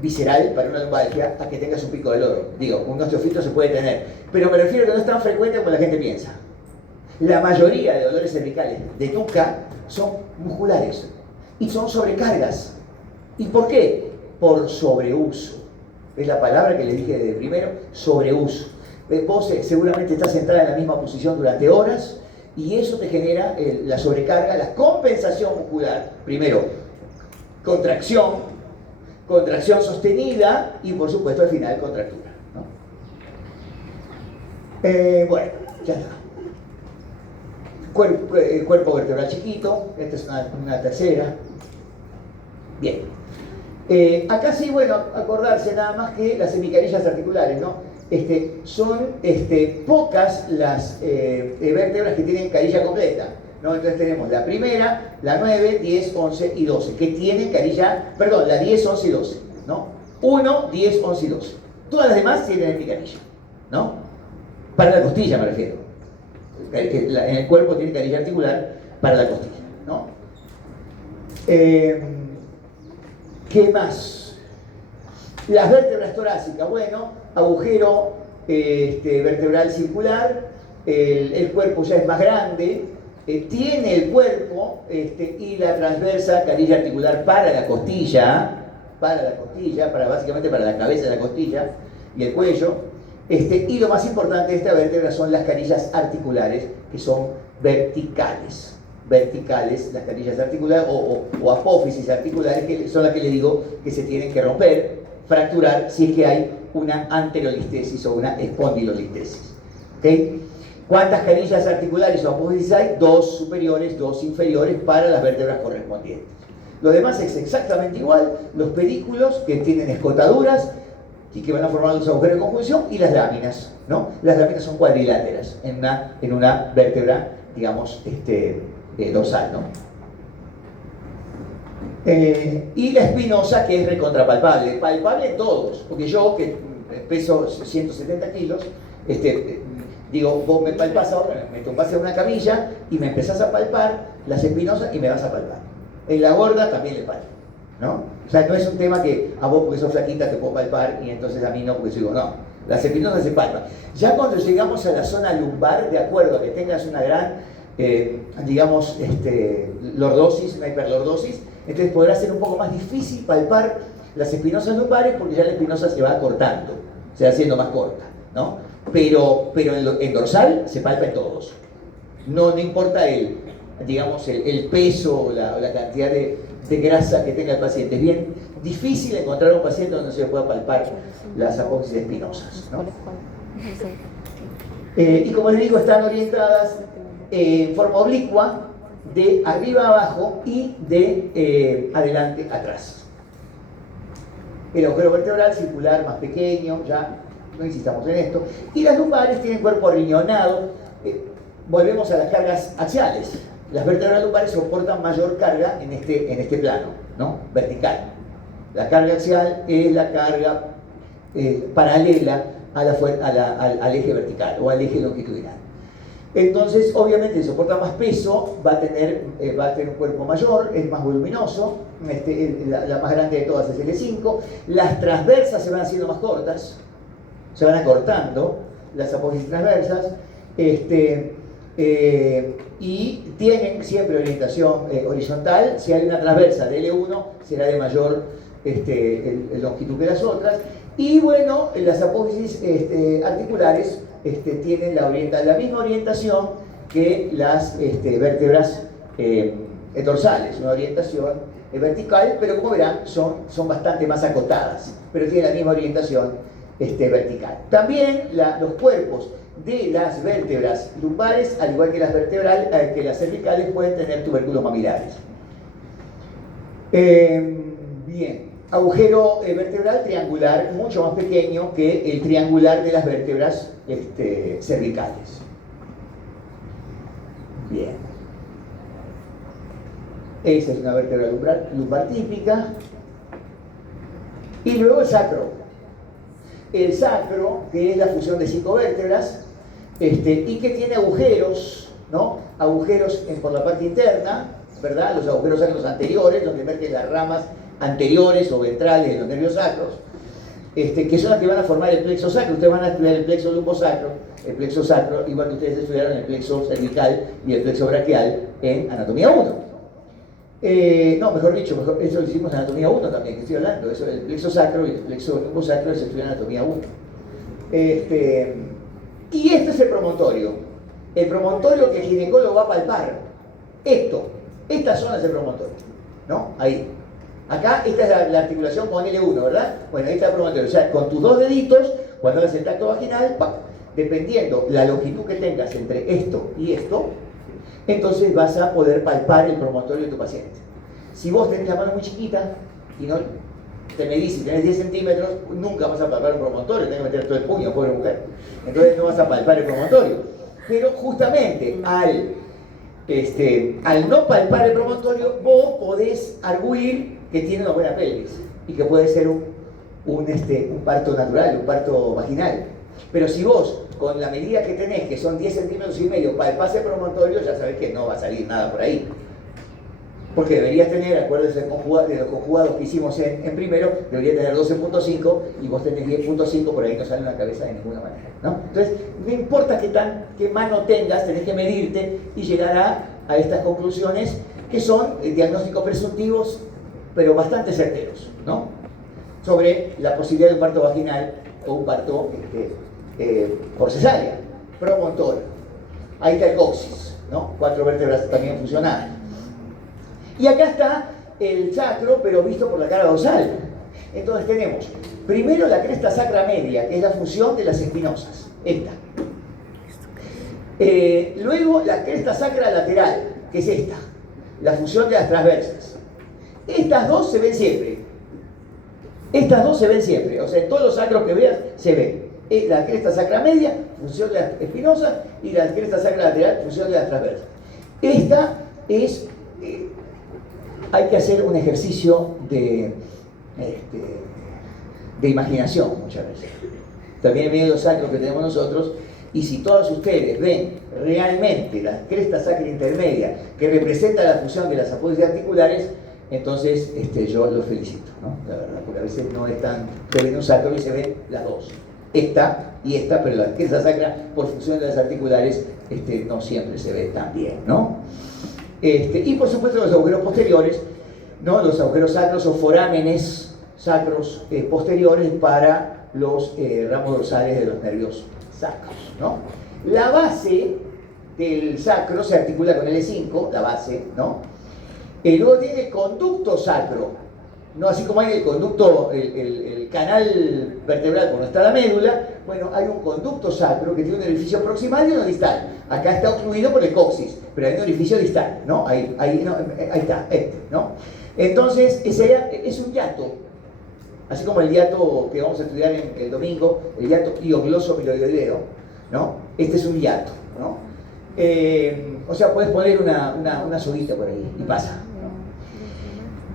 visceral para una lumbalgia a que tengas un pico del oro. Digo, un osteofito se puede tener, pero me refiero a que no es tan frecuente como la gente piensa. La mayoría de dolores cervicales de nuca son musculares y son sobrecargas. ¿Y por qué? Por sobreuso. Es la palabra que les dije de primero, sobreuso. Vos seguramente estás sentada en la misma posición durante horas y eso te genera la sobrecarga, la compensación muscular. Primero, contracción sostenida y por supuesto al final contractura, ¿no? Bueno, ya está. Cuerpo vertebral chiquito, esta es una tercera. Bien. Acá sí, bueno, acordarse nada más que las hemicarillas articulares, ¿no? Son pocas las vértebras que tienen carilla completa, ¿no? Entonces tenemos la primera, la 9, 10, 11 y 12, que tienen carilla, perdón, la 10, 11 y 12, ¿no? 1, 10, 11 y 12. Todas las demás tienen hemicarilla, ¿no? Para la costilla me refiero. En el cuerpo tiene carilla articular para la costilla, ¿no? ¿Qué más? Las vértebras torácicas, bueno, agujero vertebral circular, el cuerpo ya es más grande, tiene el cuerpo y la transversa carilla articular para la costilla, básicamente para la cabeza de la costilla y el cuello. Y lo más importante de esta vértebra son las carillas articulares, que son verticales. Verticales, las carillas articulares o apófisis articulares, que son las que le digo que se tienen que romper, fracturar, si es que hay una anterolistesis o una espondilolistesis. ¿Okay? ¿Cuántas carillas articulares o apófisis hay? 2 superiores, 2 inferiores para las vértebras correspondientes. Lo demás es exactamente igual, los pedículos que tienen escotaduras y que van a formar los agujeros de conjunción, y las láminas, ¿no? Las láminas son cuadriláteras en una vértebra, digamos, dorsal, ¿no? Y la espinosa, que es recontrapalpable, palpable en todos, porque yo, que peso 170 kilos, digo, vos me palpás ahora, me tumbás en una camilla y me empezás a palpar las espinosas y me vas a palpar. En la gorda también le palpo, ¿no? O sea, no es un tema que a vos porque sos flaquita te puedo palpar y entonces a mí no porque soy digo, no. Las espinosas se palpan. Ya cuando llegamos a la zona lumbar, de acuerdo a que tengas una gran, digamos, lordosis, una hiperlordosis, entonces podrá ser un poco más difícil palpar las espinosas lumbares porque ya la espinosa se va cortando, se va haciendo más corta, ¿no? Pero en dorsal se palpa en todos. No importa digamos, el peso o la cantidad de grasa que tenga el paciente. Es bien difícil encontrar un paciente donde se pueda palpar las apófisis espinosas, ¿no? Y como les digo, están orientadas en forma oblicua, de arriba a abajo y de adelante a atrás. El agujero vertebral circular más pequeño, ya no insistamos en esto. Y las lumbares tienen cuerpo riñonado. Volvemos a las cargas axiales. Las vértebras lumbares soportan mayor carga en este plano, ¿no? Vertical. La carga axial es la carga paralela al eje vertical o al eje longitudinal. Entonces, obviamente, soporta más peso, va a tener un cuerpo mayor, es más voluminoso, la más grande de todas es el E5. Las transversas se van haciendo más cortas, se van acortando las apófisis transversas, y tienen siempre orientación horizontal. Si hay una transversa de L1, será de mayor longitud que las otras. Y bueno, las apófisis articulares tienen la misma orientación que las vértebras dorsales, una orientación vertical, pero como verán son bastante más acotadas, pero tienen la misma orientación vertical. También los cuerpos de las vértebras lumbares, al igual que que las cervicales, pueden tener tubérculos mamilares. Bien, agujero vertebral triangular, mucho más pequeño que el triangular de las vértebras cervicales. Bien. Esa es una vértebra lumbar típica. Y luego el sacro. El sacro, que es la fusión de 5 vértebras, y que tiene agujeros, ¿no? Agujeros por la parte interna, ¿verdad? Los agujeros sacros anteriores, donde emergen las ramas anteriores o ventrales de los nervios sacros, que son las que van a formar el plexo sacro. Ustedes van a estudiar el plexo lumbosacro, el plexo sacro, igual que ustedes estudiaron el plexo cervical y el plexo braquial en anatomía 1. No, mejor dicho, eso lo hicimos en anatomía 1 también, que estoy hablando. Eso, el plexo sacro y el plexo lumbosacro se estudia en anatomía 1. Y este es el promontorio. El promontorio que el ginecólogo va a palpar. Esta zona es el promontorio, ¿no? Ahí. Acá, esta es la articulación con L1, ¿verdad? Bueno, ahí está el promontorio. O sea, con tus 2 deditos, cuando hagas el tacto vaginal, dependiendo la longitud que tengas entre esto y esto, entonces vas a poder palpar el promontorio de tu paciente. Si vos tenés la mano muy chiquita y no te medís y tenés 10 centímetros, nunca vas a palpar un promontorio, tenés que meter todo el puño, pobre mujer. Entonces no vas a palpar el promontorio. Pero justamente al no palpar el promontorio, vos podés arguir que tiene una buena pelvis y que puede ser un parto natural, un parto vaginal. Pero si vos, con la medida que tenés, que son 10 centímetros y medio, palpás el promontorio, ya sabés que no va a salir nada por ahí. Porque deberías tener, acuérdense de los conjugados que hicimos en primero, debería tener 12.5 y vos tenés 10.5, por ahí no sale una cabeza de ninguna manera, ¿no? Entonces, no importa qué mano tengas, tenés que medirte y llegar a estas conclusiones que son diagnósticos presuntivos, pero bastante certeros, ¿no? Sobre la posibilidad de un parto vaginal o un parto por cesárea, promontorio. Ahí está el coxis, ¿no? 4 vértebras también fusionadas. Y acá está el sacro, pero visto por la cara dorsal. Entonces tenemos primero la cresta sacra media, que es la fusión de las espinosas, esta. Luego la cresta sacra lateral, que es esta, la fusión de las transversas. Estas dos se ven siempre. Estas dos se ven siempre, o sea, en todos los sacros que veas se ven. La cresta sacra media, fusión de las espinosas, y la cresta sacra lateral, fusión de las transversas. Esta es... hay que hacer un ejercicio de imaginación muchas veces. También en medio de los sacros que tenemos nosotros, y si todos ustedes ven realmente la cresta sacra intermedia que representa la fusión de las apófisis articulares, entonces yo los felicito, ¿no? La verdad, porque a veces no es tan... se ven un sacro y se ven las dos. Esta y esta, pero la cresta sacra por fusión de las articulares no siempre se ve tan bien, ¿no? Y por supuesto los agujeros posteriores, ¿no? Los agujeros sacros o forámenes sacros posteriores para los ramos dorsales de los nervios sacros, ¿no? La base del sacro se articula con L5, la base, ¿no? Luego tiene conducto sacro, ¿no? Así como hay el conducto, el canal vertebral cuando está la médula, bueno, hay un conducto sacro que tiene un orificio proximal y uno distal. Acá está obstruido por el coxis, pero hay un orificio distal, ¿no? Ahí está, ¿no? Entonces, ese es un hiato, así como el hiato que vamos a estudiar el domingo, el hiato iogloso-piloideo, ¿no? Este es un hiato, ¿no? O sea, puedes poner una soguita por ahí y pasa.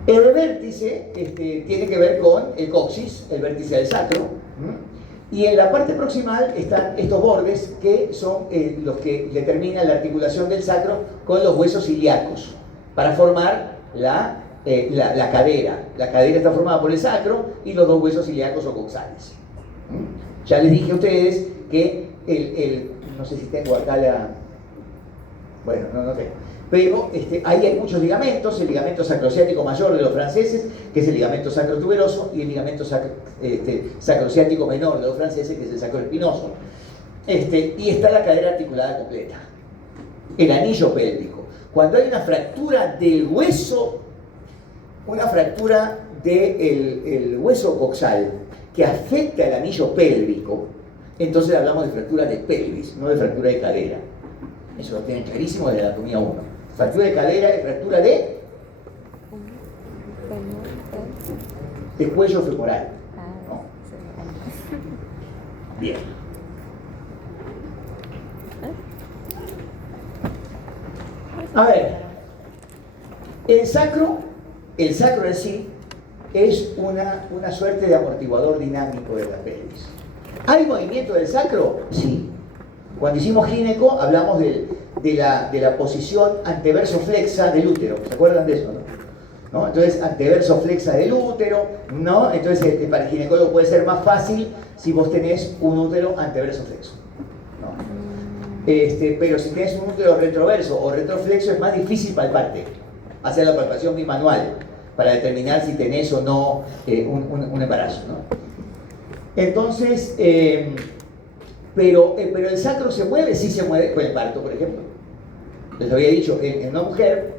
El vértice tiene que ver con el coxis, el vértice del sacro, y en la parte proximal están estos bordes que son los que determinan la articulación del sacro con los huesos ilíacos para formar la cadera. La cadera está formada por el sacro y los dos huesos ilíacos o coxales. Ya les dije a ustedes que no sé si tengo acá bueno, no tengo. Pero ahí hay muchos ligamentos, el ligamento sacrociático mayor de los franceses, que es el ligamento sacrotuberoso, y el ligamento sacrociático menor de los franceses, que es el sacroespinoso. Y está la cadera articulada completa. El anillo pélvico. Cuando hay una fractura del hueso, una fractura del hueso coxal, que afecta el anillo pélvico, entonces hablamos de fractura de pelvis, no de fractura de cadera. Eso lo tienen clarísimo desde la anatomía 1. Fractura de cadera es fractura de cuello femoral, ¿no? Bien. A ver, el sacro en sí es una suerte de amortiguador dinámico de la pelvis. ¿Hay movimiento del sacro? Sí. Cuando hicimos gineco hablamos de la posición anteverso flexa del útero. ¿Se acuerdan de eso, no? Entonces, anteverso flexa del útero, ¿no? Entonces, para el ginecólogo puede ser más fácil si vos tenés un útero anteverso flexo, ¿no? Pero si tenés un útero retroverso o retroflexo es más difícil palparte, hacer la palpación bimanual para determinar si tenés o no un embarazo, ¿no? Entonces, pero el sacro se mueve, sí se mueve con el parto, por ejemplo. Les había dicho, en una mujer,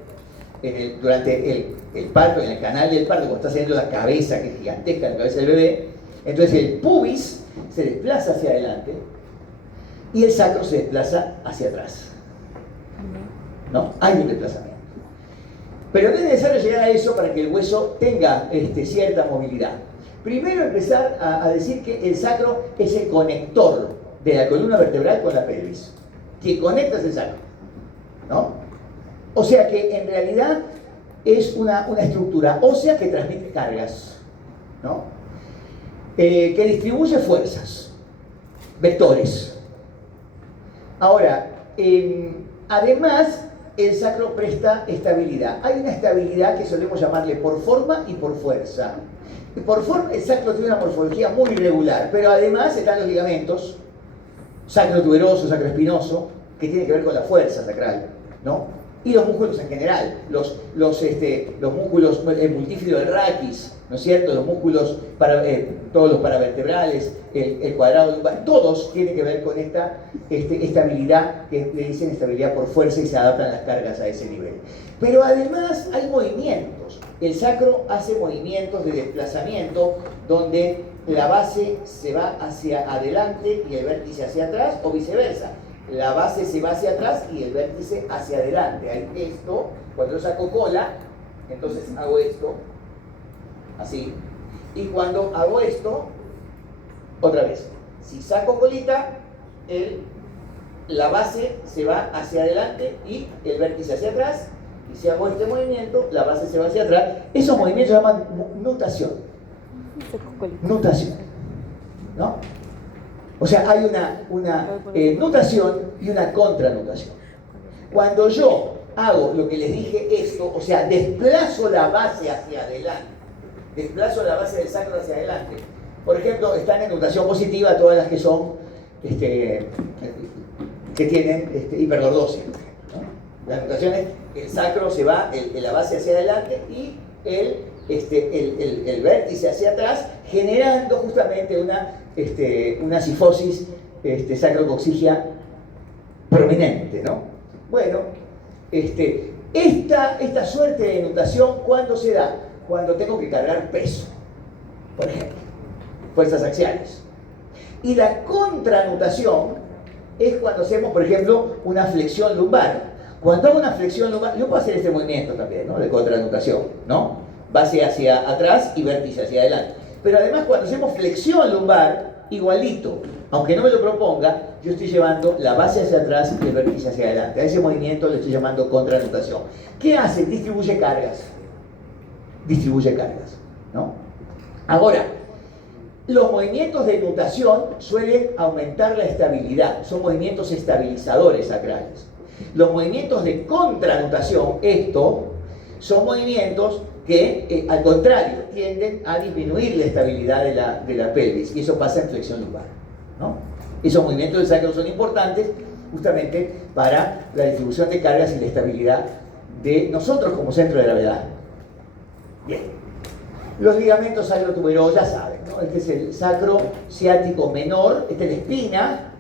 durante el parto, en el canal del parto, cuando está saliendo la cabeza, que es gigantesca, la cabeza del bebé, entonces el pubis se desplaza hacia adelante y el sacro se desplaza hacia atrás, ¿no? Hay un desplazamiento. Pero no es necesario llegar a eso para que el hueso tenga cierta movilidad. Primero empezar a decir que el sacro es el conector de la columna vertebral con la pelvis. Quien conecta es el sacro, ¿no? O sea que en realidad es una estructura ósea que transmite cargas, ¿no? Que distribuye fuerzas, vectores. Ahora, además, el sacro presta estabilidad. Hay una estabilidad que solemos llamarle por forma y por fuerza. Y por forma, el sacro tiene una morfología muy irregular, pero además están los ligamentos, sacro tuberoso, sacro espinoso, que tiene que ver con la fuerza sacral, ¿no? Y los músculos en general, los músculos, el multífido del raquis, ¿no es cierto? Los músculos, todos los paravertebrales, el cuadrado lumbar, todos tienen que ver con esta estabilidad, que le dicen estabilidad por fuerza y se adaptan las cargas a ese nivel. Pero además hay movimientos. El sacro hace movimientos de desplazamiento donde la base se va hacia adelante y el vértice hacia atrás, o viceversa. La base se va hacia atrás y el vértice hacia adelante. Hay esto, cuando yo saco cola, entonces hago esto, así. Y cuando hago esto, otra vez. Si saco colita, la base se va hacia adelante y el vértice hacia atrás. Y si hago este movimiento, la base se va hacia atrás. Esos movimientos se llaman nutación. Nutación, ¿no? O sea, hay una nutación y una contranutación. Cuando yo hago lo que les dije esto, o sea, desplazo la base hacia adelante, desplazo la base del sacro hacia adelante. Por ejemplo, están en nutación positiva todas las que son, que tienen hiperlordosis, ¿no? La nutación es que el sacro se va, la base hacia adelante y el vértice hacia atrás, generando justamente una sifosis sacrocoxigia prominente, ¿no? Bueno, esta suerte de nutación, ¿cuándo se da? Cuando tengo que cargar peso, por ejemplo, fuerzas axiales. Y la contranutación es cuando hacemos, por ejemplo, una flexión lumbar. Cuando hago una flexión lumbar, yo puedo hacer este movimiento también, ¿no? De contranutación, ¿no? Base hacia atrás y vértice hacia adelante. Pero además, cuando hacemos flexión lumbar, igualito, aunque no me lo proponga, yo estoy llevando la base hacia atrás y el vértice hacia adelante. A ese movimiento le estoy llamando contranutación. ¿Qué hace? Distribuye cargas. Distribuye cargas, ¿no? Ahora, los movimientos de nutación suelen aumentar la estabilidad. Son movimientos estabilizadores sacrales. Los movimientos de contranutación, son movimientos que, al contrario, tienden a disminuir la estabilidad de la pelvis, y eso pasa en flexión lumbar, ¿no? Esos movimientos del sacro son importantes justamente para la distribución de cargas y la estabilidad de nosotros como centro de gravedad. Bien. Los ligamentos sacrotuberosos, ya saben, ¿no? Este es el sacro ciático menor, esta es la espina.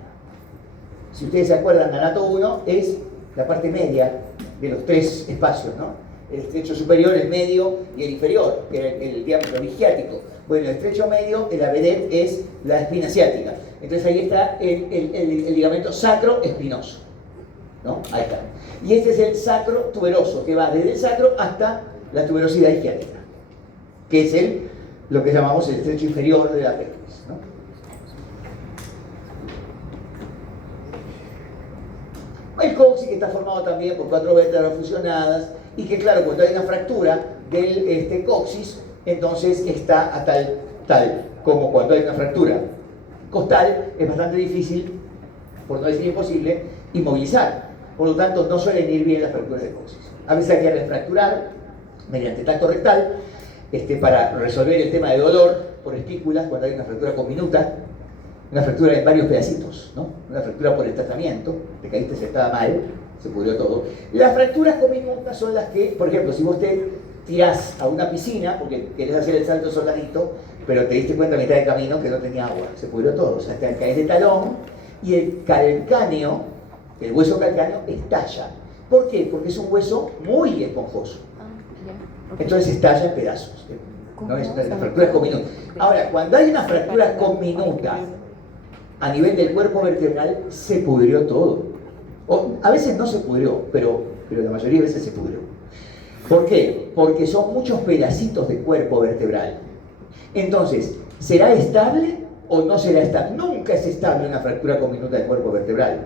Si ustedes se acuerdan, Anato 1 es la parte media de los tres espacios, ¿no? El estrecho superior, el medio y el inferior, que era el diámetro isquiático. Bueno, el estrecho medio, el vedet, es la espina ciática. Entonces ahí está el ligamento sacroespinoso, ¿no? Ahí está. Y este es el sacro tuberoso, que va desde el sacro hasta la tuberosidad isquiática, que es lo que llamamos el estrecho inferior de la pelvis, ¿no? El coxis, que está formado también por 4 vértebras fusionadas, y que claro, cuando hay una fractura del coxis, entonces está a tal como cuando hay una fractura costal, es bastante difícil, por no decir imposible, inmovilizar. Por lo tanto, no suelen ir bien las fracturas de coxis. A veces hay que refracturar mediante tacto rectal para resolver el tema de dolor por espículas cuando hay una fractura conminuta, una fractura en varios pedacitos, ¿no? Una fractura por el tratamiento, te caíste, se estaba mal, se pudrió todo. Las fracturas conminutas son las que, por ejemplo, si vos te tirás a una piscina porque querés hacer el salto soldadito, pero te diste cuenta a mitad de camino que no tenía agua, se pudrió todo, o sea, te caes de talón y el calcáneo, el hueso calcáneo, estalla. ¿Por qué? Porque es un hueso muy esponjoso. Entonces estalla en pedazos. ¿No? Es una fractura conminuta. Ahora, cuando hay una fractura conminuta a nivel del cuerpo vertebral, se pudrió todo. O, a veces no se pudrió, pero la mayoría de veces se pudrió. ¿Por qué? Porque son muchos pedacitos de cuerpo vertebral. Entonces, ¿será estable o no será estable? Nunca es estable una fractura conminuta del cuerpo vertebral.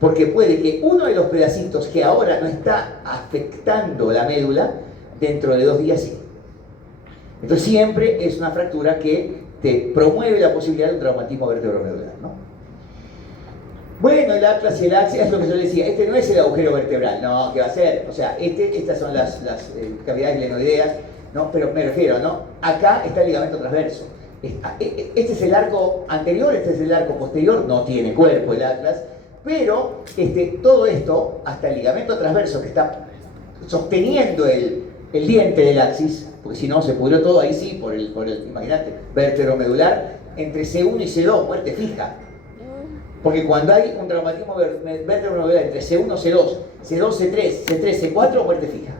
Porque puede que uno de los pedacitos que ahora no está afectando la médula, dentro de 2 días sí. Entonces siempre es una fractura que te promueve la posibilidad de un traumatismo vertebromedular, ¿no? Bueno, el atlas y el axis, es lo que yo decía, este no es el agujero vertebral, no, ¿qué va a ser? O sea, estas son las cavidades glenoideas, ¿no? Pero me refiero, ¿no? Acá está el ligamento transverso. Este es el arco anterior, este es el arco posterior, no tiene cuerpo el atlas, pero todo esto, hasta el ligamento transverso que está sosteniendo el diente del axis, porque si no se pudrió todo ahí sí, por el imagínate, vértebromedular, entre C1 y C2, muerte fija. Porque cuando hay un traumatismo vértebromedular entre C1, C2, C2, C3, C3, C4, muerte fija.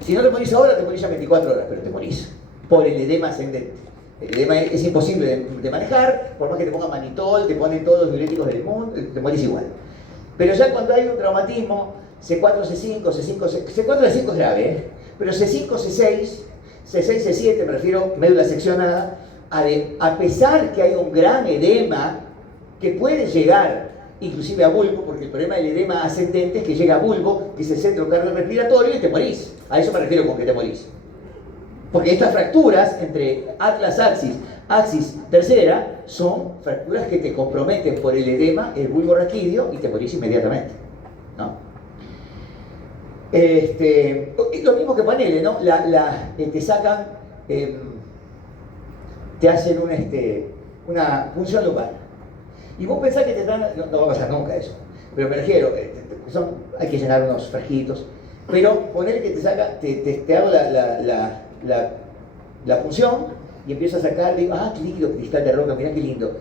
Si no te morís ahora, te morís ya 24 horas, pero te morís por el edema ascendente. El edema es imposible de manejar, por más que te pongan manitol, te ponen todos los diuréticos del mundo, te morís igual. Pero ya cuando hay un traumatismo, C4, C5, C5, C4, C5 es grave, pero C5, C6, C6, C7, me refiero médula seccionada, a pesar que hay un gran edema que puede llegar inclusive a bulbo, porque el problema del edema ascendente es que llega a bulbo, que es el centro cardiorrespiratorio, y te morís. A eso me refiero con que te morís. Porque estas fracturas entre atlas, axis, tercera, son fracturas que te comprometen por el edema, el bulbo raquídeo, y te morís inmediatamente, ¿no? Lo mismo que paneles, ¿no? Te sacan, te hacen una punción lumbar. Y vos pensás que te están... No va a pasar nunca eso. Pero me refiero, hay que llenar unos frasquitos. Pero poner que te saca, te hago la punción y empiezo a sacar, digo, qué líquido cristal de roca, mirá qué lindo.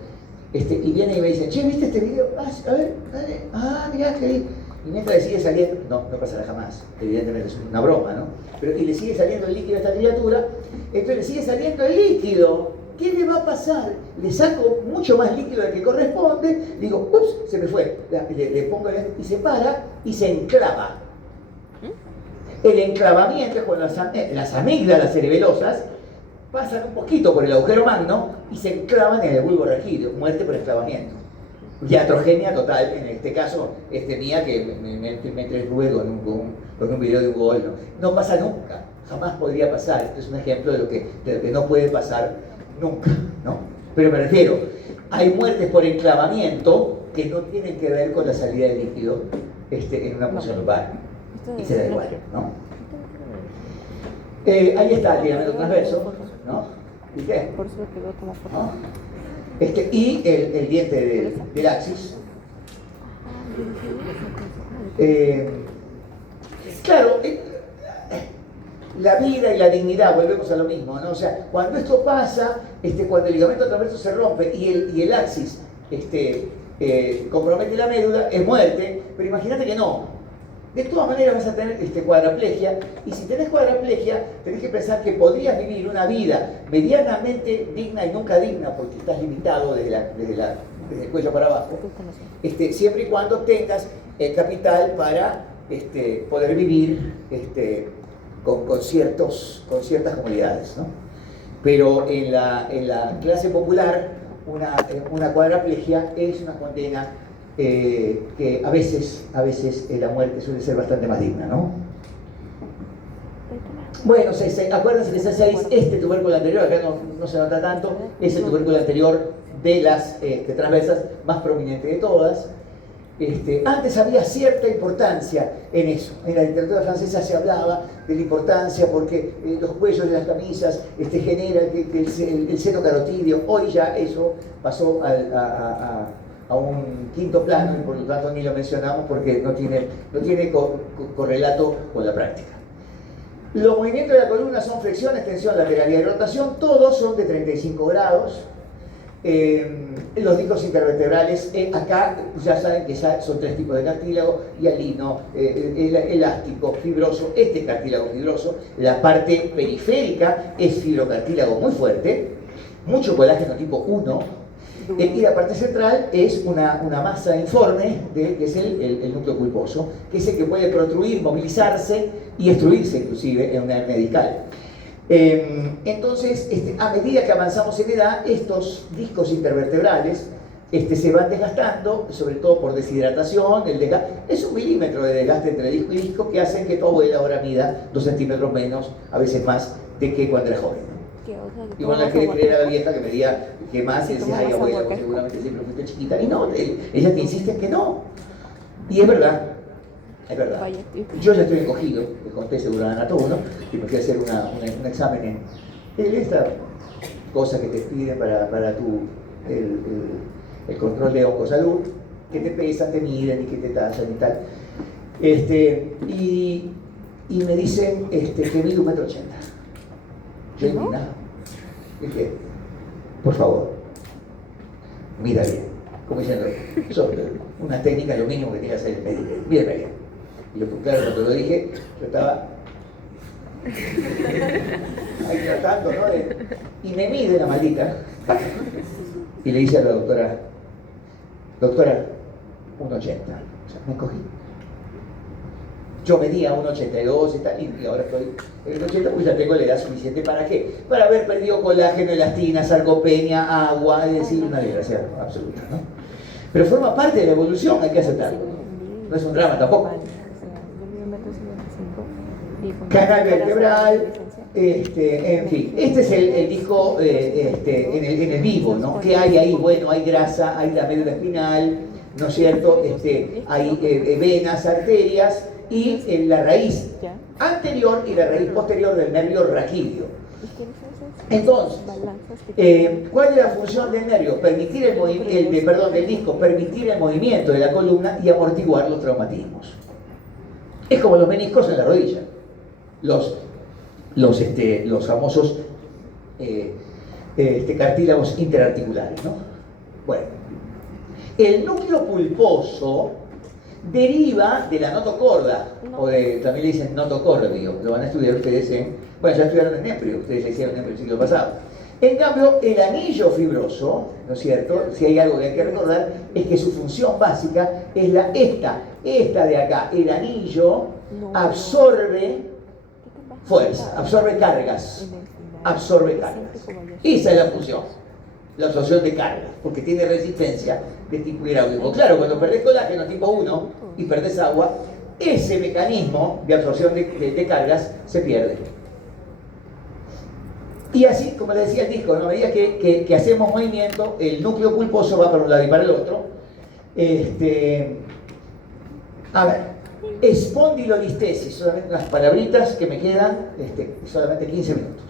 Y viene y me dice, che, ¿viste este video? A ver, dale. Mirá qué lindo. Y mientras le sigue saliendo, no pasará jamás, evidentemente es una broma, ¿no? Pero y le sigue saliendo el líquido a esta criatura, entonces le sigue saliendo el líquido. ¿Qué le va a pasar? Le saco mucho más líquido del que corresponde, digo, ups, se me fue. Le pongo y se para y se enclava. El enclavamiento es cuando las amígdalas cerebelosas pasan un poquito por el agujero magno y se enclavan en el bulbo raquídeo, muerte por enclavamiento. Iatrogenia total, en este caso, mía que me entré luego con un video de un gol. No pasa nunca, jamás podría pasar. Este es un ejemplo de lo que no puede pasar nunca, ¿no? Pero me refiero, hay muertes por enclavamiento que no tienen que ver con la salida de líquido en una punción lumbar. Y se da igual, ¿no? Ahí está el ligamento transverso, ¿no? ¿Viste? Por eso quedó como por... ¿No? Y el diente del axis. Claro, la vida y la dignidad, volvemos a lo mismo, ¿no? O sea, cuando esto pasa, cuando el ligamento transverso se rompe y el axis compromete la médula, es muerte, pero imagínate que no. de todas maneras vas a tener cuadraplegia, y si tenés cuadraplegia, tenés que pensar que podrías vivir una vida medianamente digna y nunca digna, porque estás limitado desde el cuello para abajo, siempre y cuando tengas el capital para poder vivir con ciertas comodidades, ¿no? Pero en la clase popular, una cuadraplegia es una condena que a veces la muerte suele ser bastante más digna, ¿no? Bueno, acuérdense que C6, este tubérculo anterior, acá no se nota tanto, es el tubérculo anterior de las transversas más prominente de todas. Antes había cierta importancia en eso. En la literatura francesa se hablaba de la importancia porque los cuellos de las camisas generan el seno carotídeo. Hoy ya eso pasó a un quinto plano y por lo tanto ni lo mencionamos porque no tiene correlato con la práctica. Los movimientos de la columna son flexión, extensión, lateralidad y rotación. Todos son de 35 grados. Los discos intervertebrales, acá ya saben que ya son 3 tipos de cartílago: hialino, elástico, fibroso. Este es cartílago fibroso. La parte periférica es fibrocartílago muy fuerte, mucho colágeno tipo 1, y la parte central es una masa informe, que es el núcleo pulposo, que es el que puede protruir, movilizarse y extruirse inclusive en una hernia discal. Entonces, a medida que avanzamos en edad, estos discos intervertebrales se van desgastando, sobre todo por deshidratación. Es 1 milímetro de desgaste entre disco y disco que hacen que tu abuela ahora mida 2 centímetros menos, a veces más, de que cuando era joven. Y bueno, la quiere creer a la vieja que medía que más, y decía: ay, abuela, vos seguramente siempre fuiste chiquita. Y no, ella te insiste en que no. Y es verdad. Es verdad. Yo ya estoy encogido, les conté seguro a Anato 1, y me fui a hacer un examen en esta cosa que te piden para el control de oncosalud, que te pesan, te miden y que te tasan y tal. Y me dicen que mido 1,80 m. Yo indignado. Dije: por favor, mira bien. Como diciendo, una técnica es lo mínimo que tiene que hacer el médico. Mírame bien. Y claro, cuando lo dije, yo estaba ahí tratando, ¿no? Y me mide la maldita. Y le dice a la doctora: 1,80 m. O sea, me encogí. Yo medía 1,82 y tal, y ahora estoy en 1,80 m, pues ya tengo la edad suficiente. ¿Para qué? Para haber perdido colágeno, elastina, sarcopenia, agua, es decir, una desgracia absoluta, ¿no? Pero forma parte de la evolución, hay que aceptarlo. No es un drama tampoco. Canal vertebral, en fin, este es el disco en el vivo, ¿no? ¿Qué hay ahí? Bueno, hay grasa, hay la médula espinal, ¿no es cierto? Hay venas, arterias y la raíz anterior y la raíz posterior del nervio raquídeo. Entonces, ¿cuál es la función del nervio? Permitir del disco, permitir el movimiento de la columna y amortiguar los traumatismos. Es como los meniscos en la rodilla, los famosos cartílagos interarticulares, ¿no? Bueno, el núcleo pulposo deriva de la notocorda, o también le dicen notocordio, lo van a estudiar ustedes bueno, ya estudiaron en Nemprio, ustedes ya hicieron Nemprio el siglo pasado. En cambio, el anillo fibroso, ¿no es cierto? Si hay algo que hay que recordar, es que su función básica es esta de acá. El anillo absorbe fuerza, absorbe cargas. Esa es la función, la absorción de cargas, porque tiene resistencia de tipo hidráulico. Claro, cuando perdés colágeno tipo 1 y perdés agua, ese mecanismo de absorción de cargas se pierde. Y así, como les decía el disco, ¿no? A medida que hacemos movimiento, el núcleo pulposo va para un lado y para el otro. A ver, espondilolistesis, solamente unas palabritas que me quedan, solamente 15 minutos.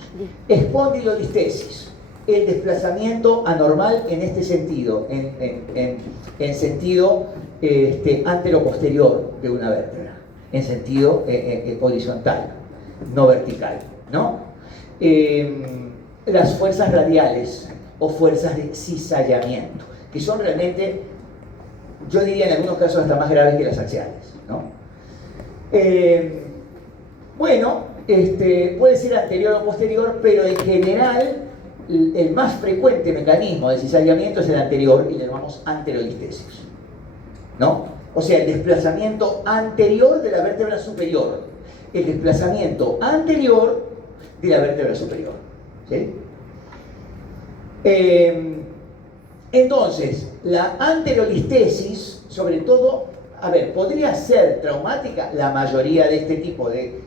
Espondilolistesis, el desplazamiento anormal en este sentido, en sentido antero-posterior de una vértebra, en sentido horizontal, no vertical, ¿no? Las fuerzas radiales o fuerzas de cizallamiento, que son realmente, yo diría en algunos casos hasta más graves que las axiales, ¿no? Bueno, puede ser anterior o posterior, pero en general el más frecuente mecanismo de cizallamiento es el anterior y le llamamos anterolistesis, ¿no? O sea, el desplazamiento anterior de la vértebra superior, el desplazamiento anterior de la vértebra superior, ¿sí? Entonces, la anterolistesis, sobre todo, a ver, podría ser traumática. La mayoría de este tipo de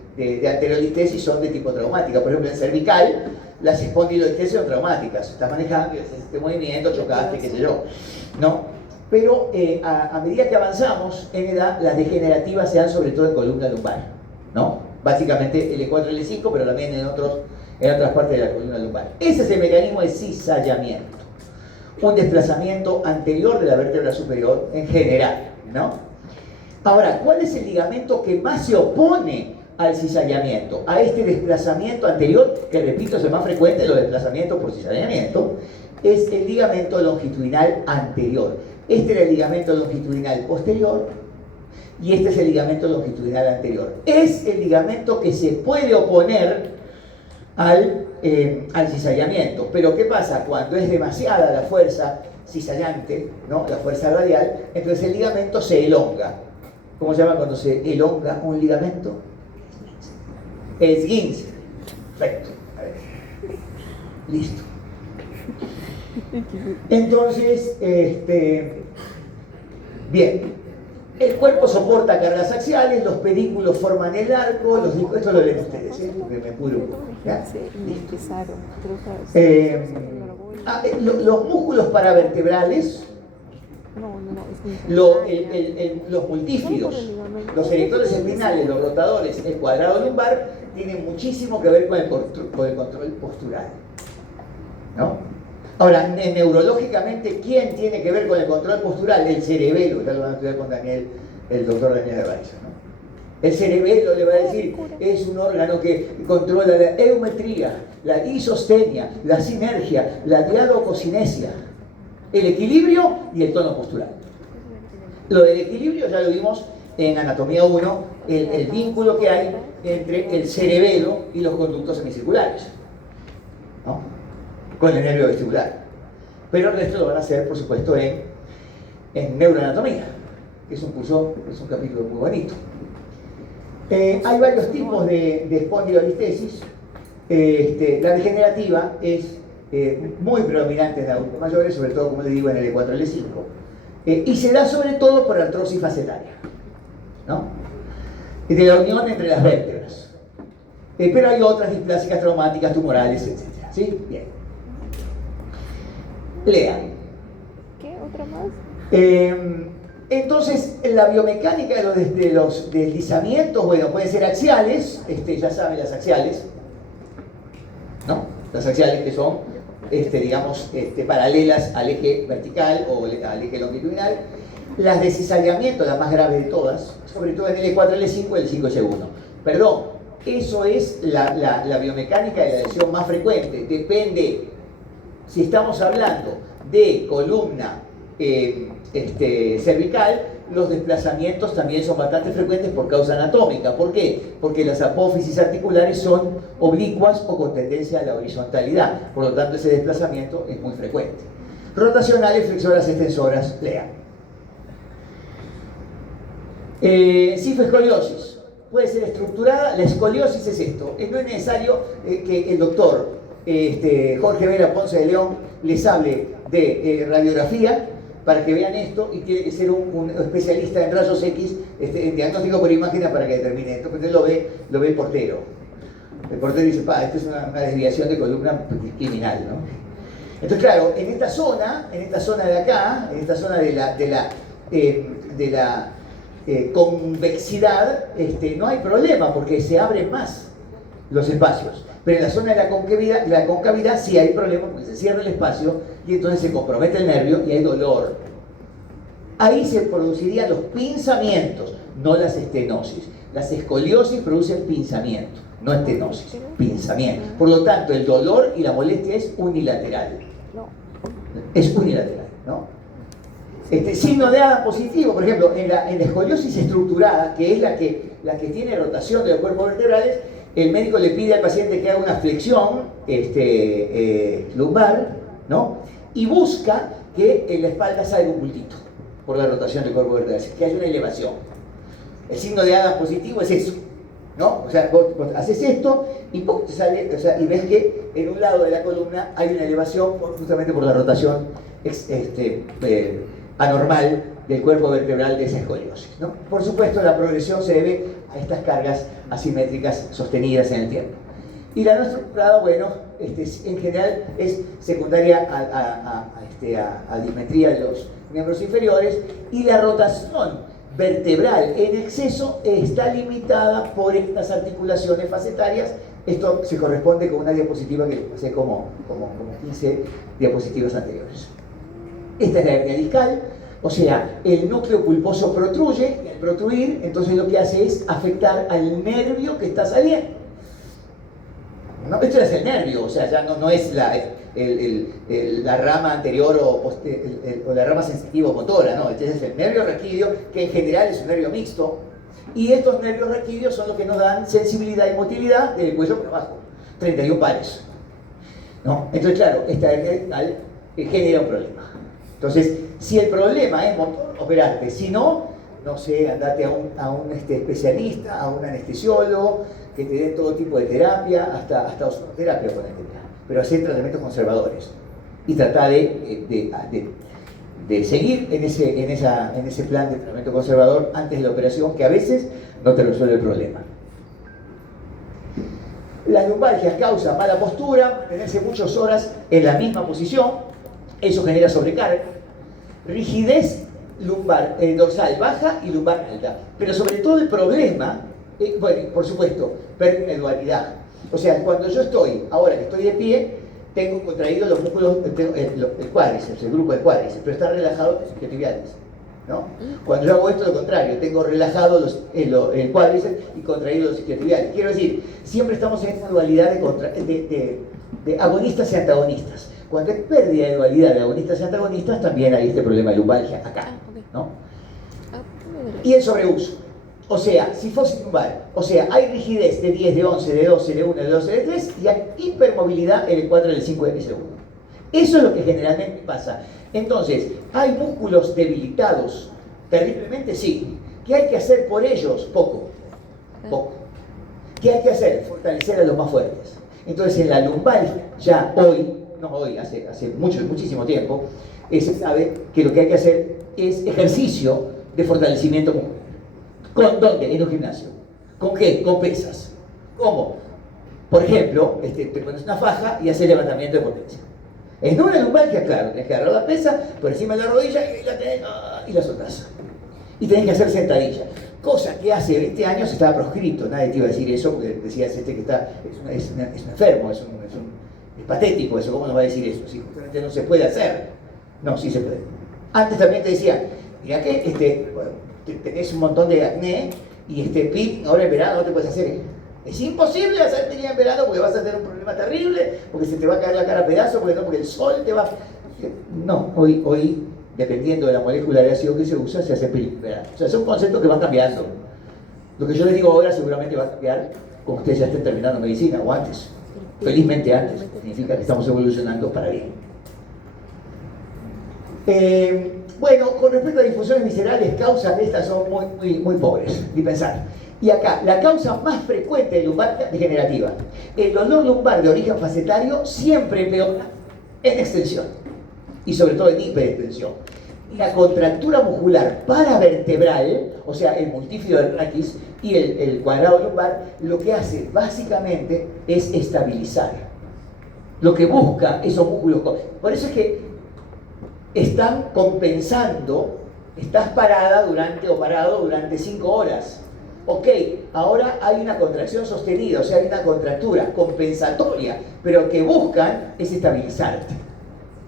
anterolistesis son de tipo traumática. Por ejemplo, en cervical, las espondilolistesis son traumáticas. Estás manejando y haces este movimiento, chocaste, qué sé yo, ¿no? Pero a medida que avanzamos en edad, las degenerativas se dan sobre todo en columna lumbar, ¿no? Básicamente L4, L5, pero también en otras partes de la columna lumbar. Ese es el mecanismo de cizallamiento. Un desplazamiento anterior de la vértebra superior en general, ¿no? Ahora, ¿cuál es el ligamento que más se opone al cizallamiento? A este desplazamiento anterior, que repito es el más frecuente de los desplazamientos por cizallamiento, es el ligamento longitudinal anterior. Este era el ligamento longitudinal posterior y este es el ligamento longitudinal anterior. Es el ligamento que se puede oponer al cizallamiento. Pero ¿qué pasa? Cuando es demasiada la fuerza cizallante, ¿no? La fuerza radial, entonces el ligamento se elonga. ¿Cómo se llama cuando se elonga un ligamento? Esguince. Perfecto. A ver. Listo. Entonces, bien. El cuerpo soporta cargas axiales, los pedículos forman el arco, esto lo leen ustedes, porque me apuro un poco. Los músculos paravertebrales, los multífidos, los erectores espinales, los rotadores, el cuadrado lumbar, tienen muchísimo que ver con el control postural, ¿no? Ahora, neurológicamente, ¿quién tiene que ver con el control postural? El cerebelo, ya lo van a estudiar con Daniel, el doctor Daniel Araiza, ¿no? El cerebelo, le va a decir, es un órgano que controla la eumetría, la isostenia, la sinergia, la dialogocinesia, el equilibrio y el tono postural. Lo del equilibrio ya lo vimos en Anatomía 1, el vínculo que hay entre el cerebelo y los conductos semicirculares, ¿no? Con el nervio vestibular. Pero el resto lo van a hacer, por supuesto, en neuroanatomía, que es un capítulo muy bonito. Hay varios tipos de espondilolistesis. La degenerativa es muy predominante en adultos mayores, sobre todo, como les digo, en el L4, L5. Y se da sobre todo por artrosis facetaria, ¿no? De la unión entre las vértebras. Pero hay otras displásicas traumáticas, tumorales, etc. ¿Sí? Bien. Lean. ¿Qué? ¿Otra más? Entonces, la biomecánica de los deslizamientos, bueno, pueden ser axiales, ya saben las axiales, ¿no? Las axiales que son, digamos, paralelas al eje vertical o al eje longitudinal. Las de cizallamiento, la más grave de todas, sobre todo en el L4, L5 y el 5S1. Perdón, eso es la biomecánica de la lesión más frecuente. Depende. Si estamos hablando de columna cervical, los desplazamientos también son bastante frecuentes por causa anatómica. ¿Por qué? Porque las apófisis articulares son oblicuas o con tendencia a la horizontalidad. Por lo tanto, ese desplazamiento es muy frecuente. Rotacionales, flexoras, extensoras, lean. Cifoescoliosis. Puede ser estructurada. La escoliosis es esto. No es necesario que el doctor Jorge Vera Ponce de León les hable de radiografía para que vean esto, y tiene que ser un especialista en rayos X, en diagnóstico por imágenes, para que determine esto. Porque lo ve el portero. El portero dice, esto es una desviación de columna criminal, ¿no? Entonces, claro, en esta zona de acá, en esta zona de la convexidad, no hay problema porque se abren más los espacios. Pero en la zona de la concavidad sí hay problema porque se cierra el espacio y entonces se compromete el nervio y hay dolor. Ahí se producirían los pinzamientos, no las estenosis. Las escoliosis producen pinzamiento, no estenosis, pinzamiento. Por lo tanto, el dolor y la molestia es unilateral. Es unilateral, ¿no? Signo de Adam positivo, por ejemplo, en la escoliosis estructurada, que es la que la que tiene rotación de los cuerpos vertebrales, el médico le pide al paciente que haga una flexión lumbar, ¿no? Y busca que en la espalda salga un bultito por la rotación del cuerpo vertebral, que haya una elevación. El signo de Adams positivo es eso, ¿no? O sea, vos haces esto y ¡pum! Te sale, o sea, y ves que en un lado de la columna hay una elevación justamente por la rotación anormal del cuerpo vertebral de esa escoliosis, ¿no? Por supuesto, la progresión se debe a estas cargas asimétricas sostenidas en el tiempo. Y la no estructurada, bueno, en general es secundaria a dismetría de los miembros inferiores, y la rotación vertebral en exceso está limitada por estas articulaciones facetarias. Esto se corresponde con una diapositiva que pasé como 15 diapositivas anteriores. Esta es la hernia discal, o sea, el núcleo pulposo protruye, y al protruir, entonces lo que hace es afectar al nervio que está saliendo. No, esto es el nervio, o sea, ya no es la rama anterior o la rama sensitiva o motora, no, este es el nervio raquídeo, que en general es un nervio mixto, y estos nervios raquídeos son los que nos dan sensibilidad y motilidad del cuello para abajo, 31 pares, ¿no? Entonces, claro, esta hernia discal genera un problema. Entonces, si el problema es motor, operarte. Si no, no sé, andate a un especialista, a un anestesiólogo, que te dé todo tipo de terapia, hasta ozonoterapia, pero hacer tratamientos conservadores. Y tratar de seguir en ese plan de tratamiento conservador antes de la operación, que a veces no te resuelve el problema. Las lumbalgias causan mala postura, mantenerse muchas horas en la misma posición, eso genera sobrecarga, rigidez lumbar, dorsal baja y lumbar alta. Pero sobre todo el problema, bueno, por supuesto, pérdida de dualidad. O sea, cuando yo estoy, ahora que estoy de pie, tengo contraídos los músculos, el cuádriceps, el grupo de cuádriceps, pero están relajados los isquiotibiales, ¿no? Cuando yo hago esto, lo contrario, tengo relajado el cuádriceps y contraídos los isquiotibiales. Quiero decir, siempre estamos en esta dualidad de agonistas y antagonistas. Cuando hay pérdida de dualidad de agonistas y antagonistas, también hay este problema de lumbalgia acá, ¿no? Y el sobreuso. O sea, sifosis lumbar. O sea, hay rigidez de 10, de 11, de 12, de 1, de 12, de 3, y hay hipermovilidad en el 4, del 5 y el 1. Eso es lo que generalmente pasa. Entonces, ¿hay músculos debilitados? Terriblemente sí. ¿Qué hay que hacer por ellos? Poco. ¿Qué hay que hacer? Fortalecer a los más fuertes. Entonces, en la lumbalgia, ya hoy, no hoy, hace muchísimo tiempo, se sabe que lo que hay que hacer es ejercicio de fortalecimiento muscular. ¿Con dónde? En un gimnasio. ¿Con qué? Con pesas. ¿Cómo? Por ejemplo, te pones una faja y haces levantamiento de potencia. En una lumbalgia, claro, tenés que agarrar la pesa por encima de la rodilla y la soltás. Y tenés que hacer sentadilla. Cosa que hace 20 años estaba proscrito. Nadie te iba a decir eso porque decías que es un enfermo, es patético eso. ¿Cómo nos va a decir eso? Si justamente no se puede hacer. No, sí se puede. Antes también te decían, mira que tenés un montón de acné y ahora en verano no te puedes hacer. Es imposible hacerte en verano porque vas a tener un problema terrible, porque se te va a caer la cara a pedazos, porque el sol te va... No, hoy, dependiendo de la molécula de ácido que se usa, se hace en verano. O sea, son conceptos que van cambiando. Lo que yo les digo ahora seguramente va a cambiar cuando ustedes ya estén terminando medicina, o antes. Felizmente antes. Significa que estamos evolucionando para bien. Bueno, con respecto a disfunciones viscerales, causas de estas son muy pobres, ni pensar. Y acá, la causa más frecuente de lumbalgia degenerativa. El dolor lumbar de origen facetario siempre empeora en extensión, y sobre todo en hiperextensión. La contractura muscular paravertebral, o sea, el multífido del raquis y el cuadrado lumbar, lo que hace básicamente es estabilizar. Lo que busca esos músculos. Por eso es que están compensando, estás parado durante 5 horas. Ok, ahora hay una contracción sostenida, o sea, hay una contractura compensatoria, pero lo que buscan es estabilizarte.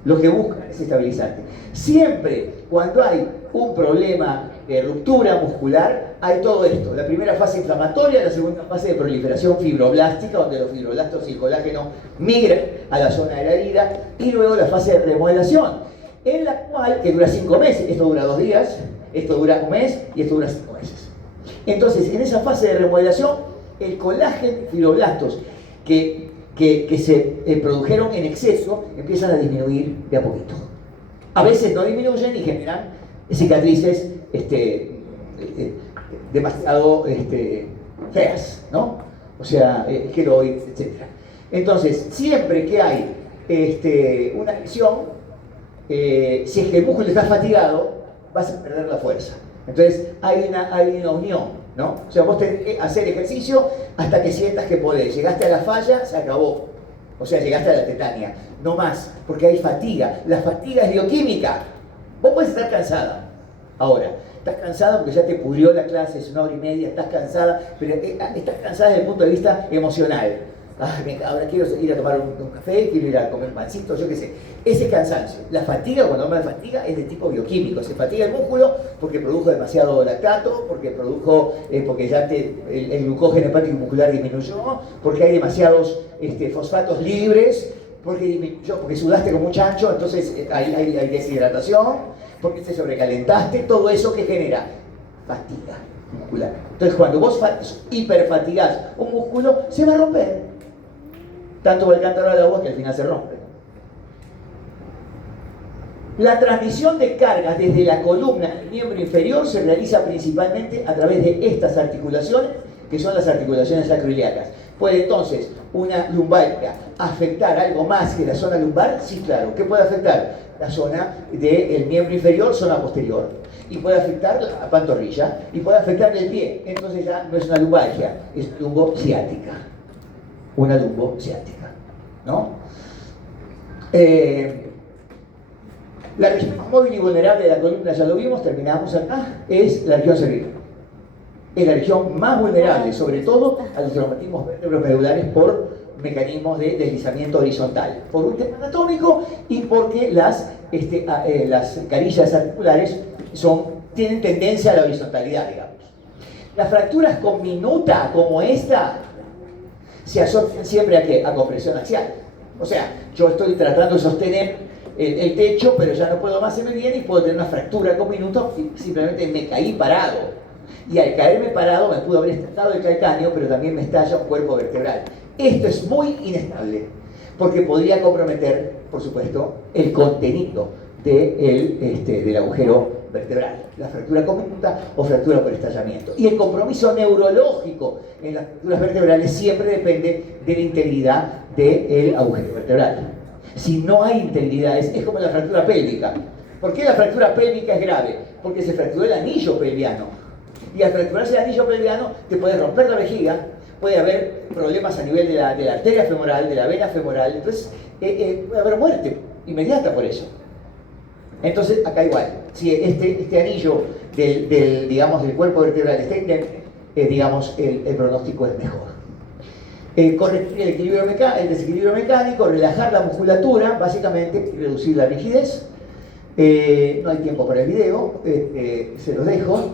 Lo que buscan es estabilizarte. Siempre cuando hay un problema de ruptura muscular, hay todo esto. La primera fase inflamatoria, la segunda fase de proliferación fibroblástica, donde los fibroblastos y el colágeno migran a la zona de la herida, y luego la fase de remodelación, en la cual, que dura 5 meses, esto dura 2 días, esto dura 1 mes y esto dura 5 meses. Entonces, en esa fase de remodelación, el colágeno y fibroblastos que se produjeron en exceso empiezan a disminuir de a poquito. A veces no disminuyen y generan cicatrices demasiado feas, ¿no? O sea, queloides, etc. Entonces, siempre que hay una lesión, si es que el músculo está fatigado, vas a perder la fuerza. Entonces, hay una unión, ¿no? O sea, vos tenés que hacer ejercicio hasta que sientas que podés. Llegaste a la falla, se acabó. O sea, llegaste a la tetania. No más, porque hay fatiga. La fatiga es bioquímica. Vos podés estar cansada. Ahora, estás cansada porque ya te pudrió la clase, es 1 hora y media, estás cansada, pero estás cansada desde el punto de vista emocional. Ahora quiero ir a tomar un café, quiero ir a comer un pancito, yo qué sé. Ese cansancio. La fatiga, cuando hablo de fatiga, es de tipo bioquímico. Se fatiga el músculo porque produjo demasiado lactato, porque ya el glucógeno hepático y muscular disminuyó, porque hay demasiados fosfatos libres, porque sudaste con mucho ancho, entonces hay deshidratación, porque te sobrecalentaste, todo eso que genera fatiga muscular. Entonces, cuando vos hiperfatigás un músculo, se va a romper. Tanto va el cántaro al agua que al final se rompe. La transmisión de cargas desde la columna al miembro inferior se realiza principalmente a través de estas articulaciones, que son las articulaciones sacroiliacas. ¿Puede entonces una lumbalgia afectar algo más que la zona lumbar? Sí, claro. ¿Qué puede afectar? La zona del miembro inferior, zona posterior. Y puede afectar la pantorrilla, y puede afectar el pie. Entonces ya no es una lumbalgia, es lumbociática. Una lumbociática, ¿no? La región más móvil y vulnerable de la columna, ya lo vimos, terminamos acá, es la región cervical. Es la región más vulnerable, sobre todo a los traumatismos vértebro-medulares por mecanismos de deslizamiento horizontal, por un tema anatómico y porque las carillas articulares tienen tendencia a la horizontalidad, digamos. Las fracturas con minuta, como esta, se asocian siempre a ¿qué? A compresión axial. O sea, yo estoy tratando de sostener el techo, pero ya no puedo más, se me viene y puedo tener una fractura con minuto y simplemente me caí parado. Y al caerme parado me pudo haber estallado el calcáneo, pero también me estalla un cuerpo vertebral. Esto es muy inestable, porque podría comprometer, por supuesto, el contenido del agujero vertebral, la fractura con minuta o fractura por estallamiento. Y el compromiso neurológico en las fracturas vertebrales siempre depende de la integridad del agujero vertebral. Si no hay integridad, es como la fractura pélvica. ¿Por qué la fractura pélvica es grave? Porque se fracturó el anillo pelviano. Y al fracturarse el anillo pelviano, te puede romper la vejiga, puede haber problemas a nivel de la arteria femoral, de la vena femoral, entonces puede haber muerte inmediata por eso. Entonces, acá igual, si este anillo del cuerpo vertebral está indemne, el pronóstico es mejor. Corregir el desequilibrio mecánico, relajar la musculatura, básicamente, y reducir la rigidez. No hay tiempo para el video, se los dejo.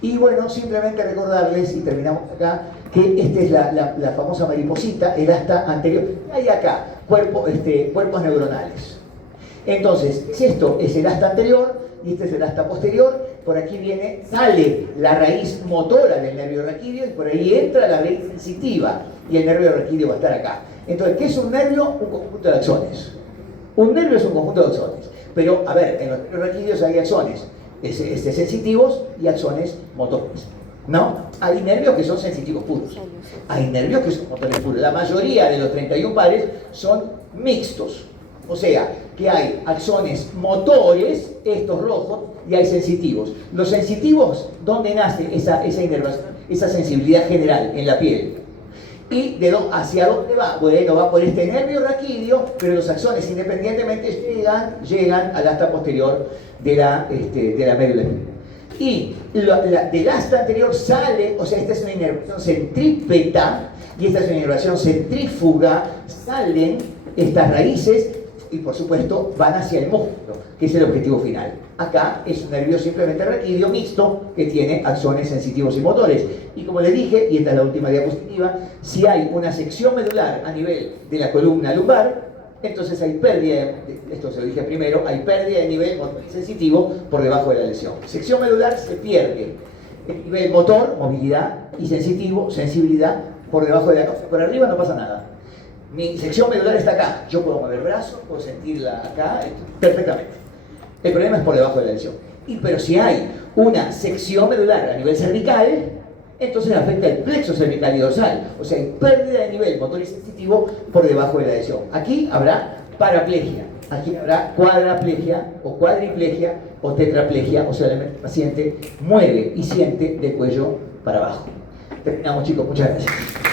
Y bueno, simplemente recordarles, y terminamos acá, que esta es la famosa mariposita, el asta anterior. Hay acá cuerpos neuronales. Entonces, si esto es el asta anterior y este es el asta posterior, por aquí sale la raíz motora del nervio raquídeo y por ahí entra la raíz sensitiva y el nervio raquídeo va a estar acá. Entonces, ¿qué es un nervio? Un conjunto de axones. Un nervio es un conjunto de axones. Pero, a ver, en los nervios raquídeos hay axones sensitivos y axones motores, ¿no? Hay nervios que son sensitivos puros, hay nervios que son motores puros. La mayoría de los 31 pares son mixtos, o sea, que hay axones motores, estos rojos, y hay sensitivos. Los sensitivos, ¿dónde nace esa inervación, esa sensibilidad general en la piel? ¿Y hacia dónde va? Bueno, va por este nervio raquídeo, pero los axones independientemente llegan al asta posterior de la médula espinal. Y del asta anterior sale, o sea, esta es una inervación centrípeta y esta es una inervación centrífuga, salen estas raíces y por supuesto van hacia el músculo, que es el objetivo final. Acá es un nervio simplemente raquídeo mixto que tiene axones sensitivos y motores. Y como les dije, y esta es la última diapositiva, si hay una sección medular a nivel de la columna lumbar, entonces hay pérdida, esto se lo dije primero, hay pérdida de nivel motor sensitivo por debajo de la lesión. Sección medular se pierde. el nivel motor, movilidad, y sensitivo, sensibilidad, por debajo de la causa. Por arriba no pasa nada. Mi sección medular está acá. Yo puedo mover el brazo, puedo sentirla acá, perfectamente. El problema es por debajo de la lesión. Pero si hay una sección medular a nivel cervical, entonces afecta el plexo cervical y dorsal. O sea, hay pérdida de nivel motor y sensitivo por debajo de la lesión. Aquí habrá paraplegia, aquí habrá cuadraplegia o cuadriplegia o tetraplegia, o sea, el paciente mueve y siente de cuello para abajo. Terminamos, chicos, muchas gracias.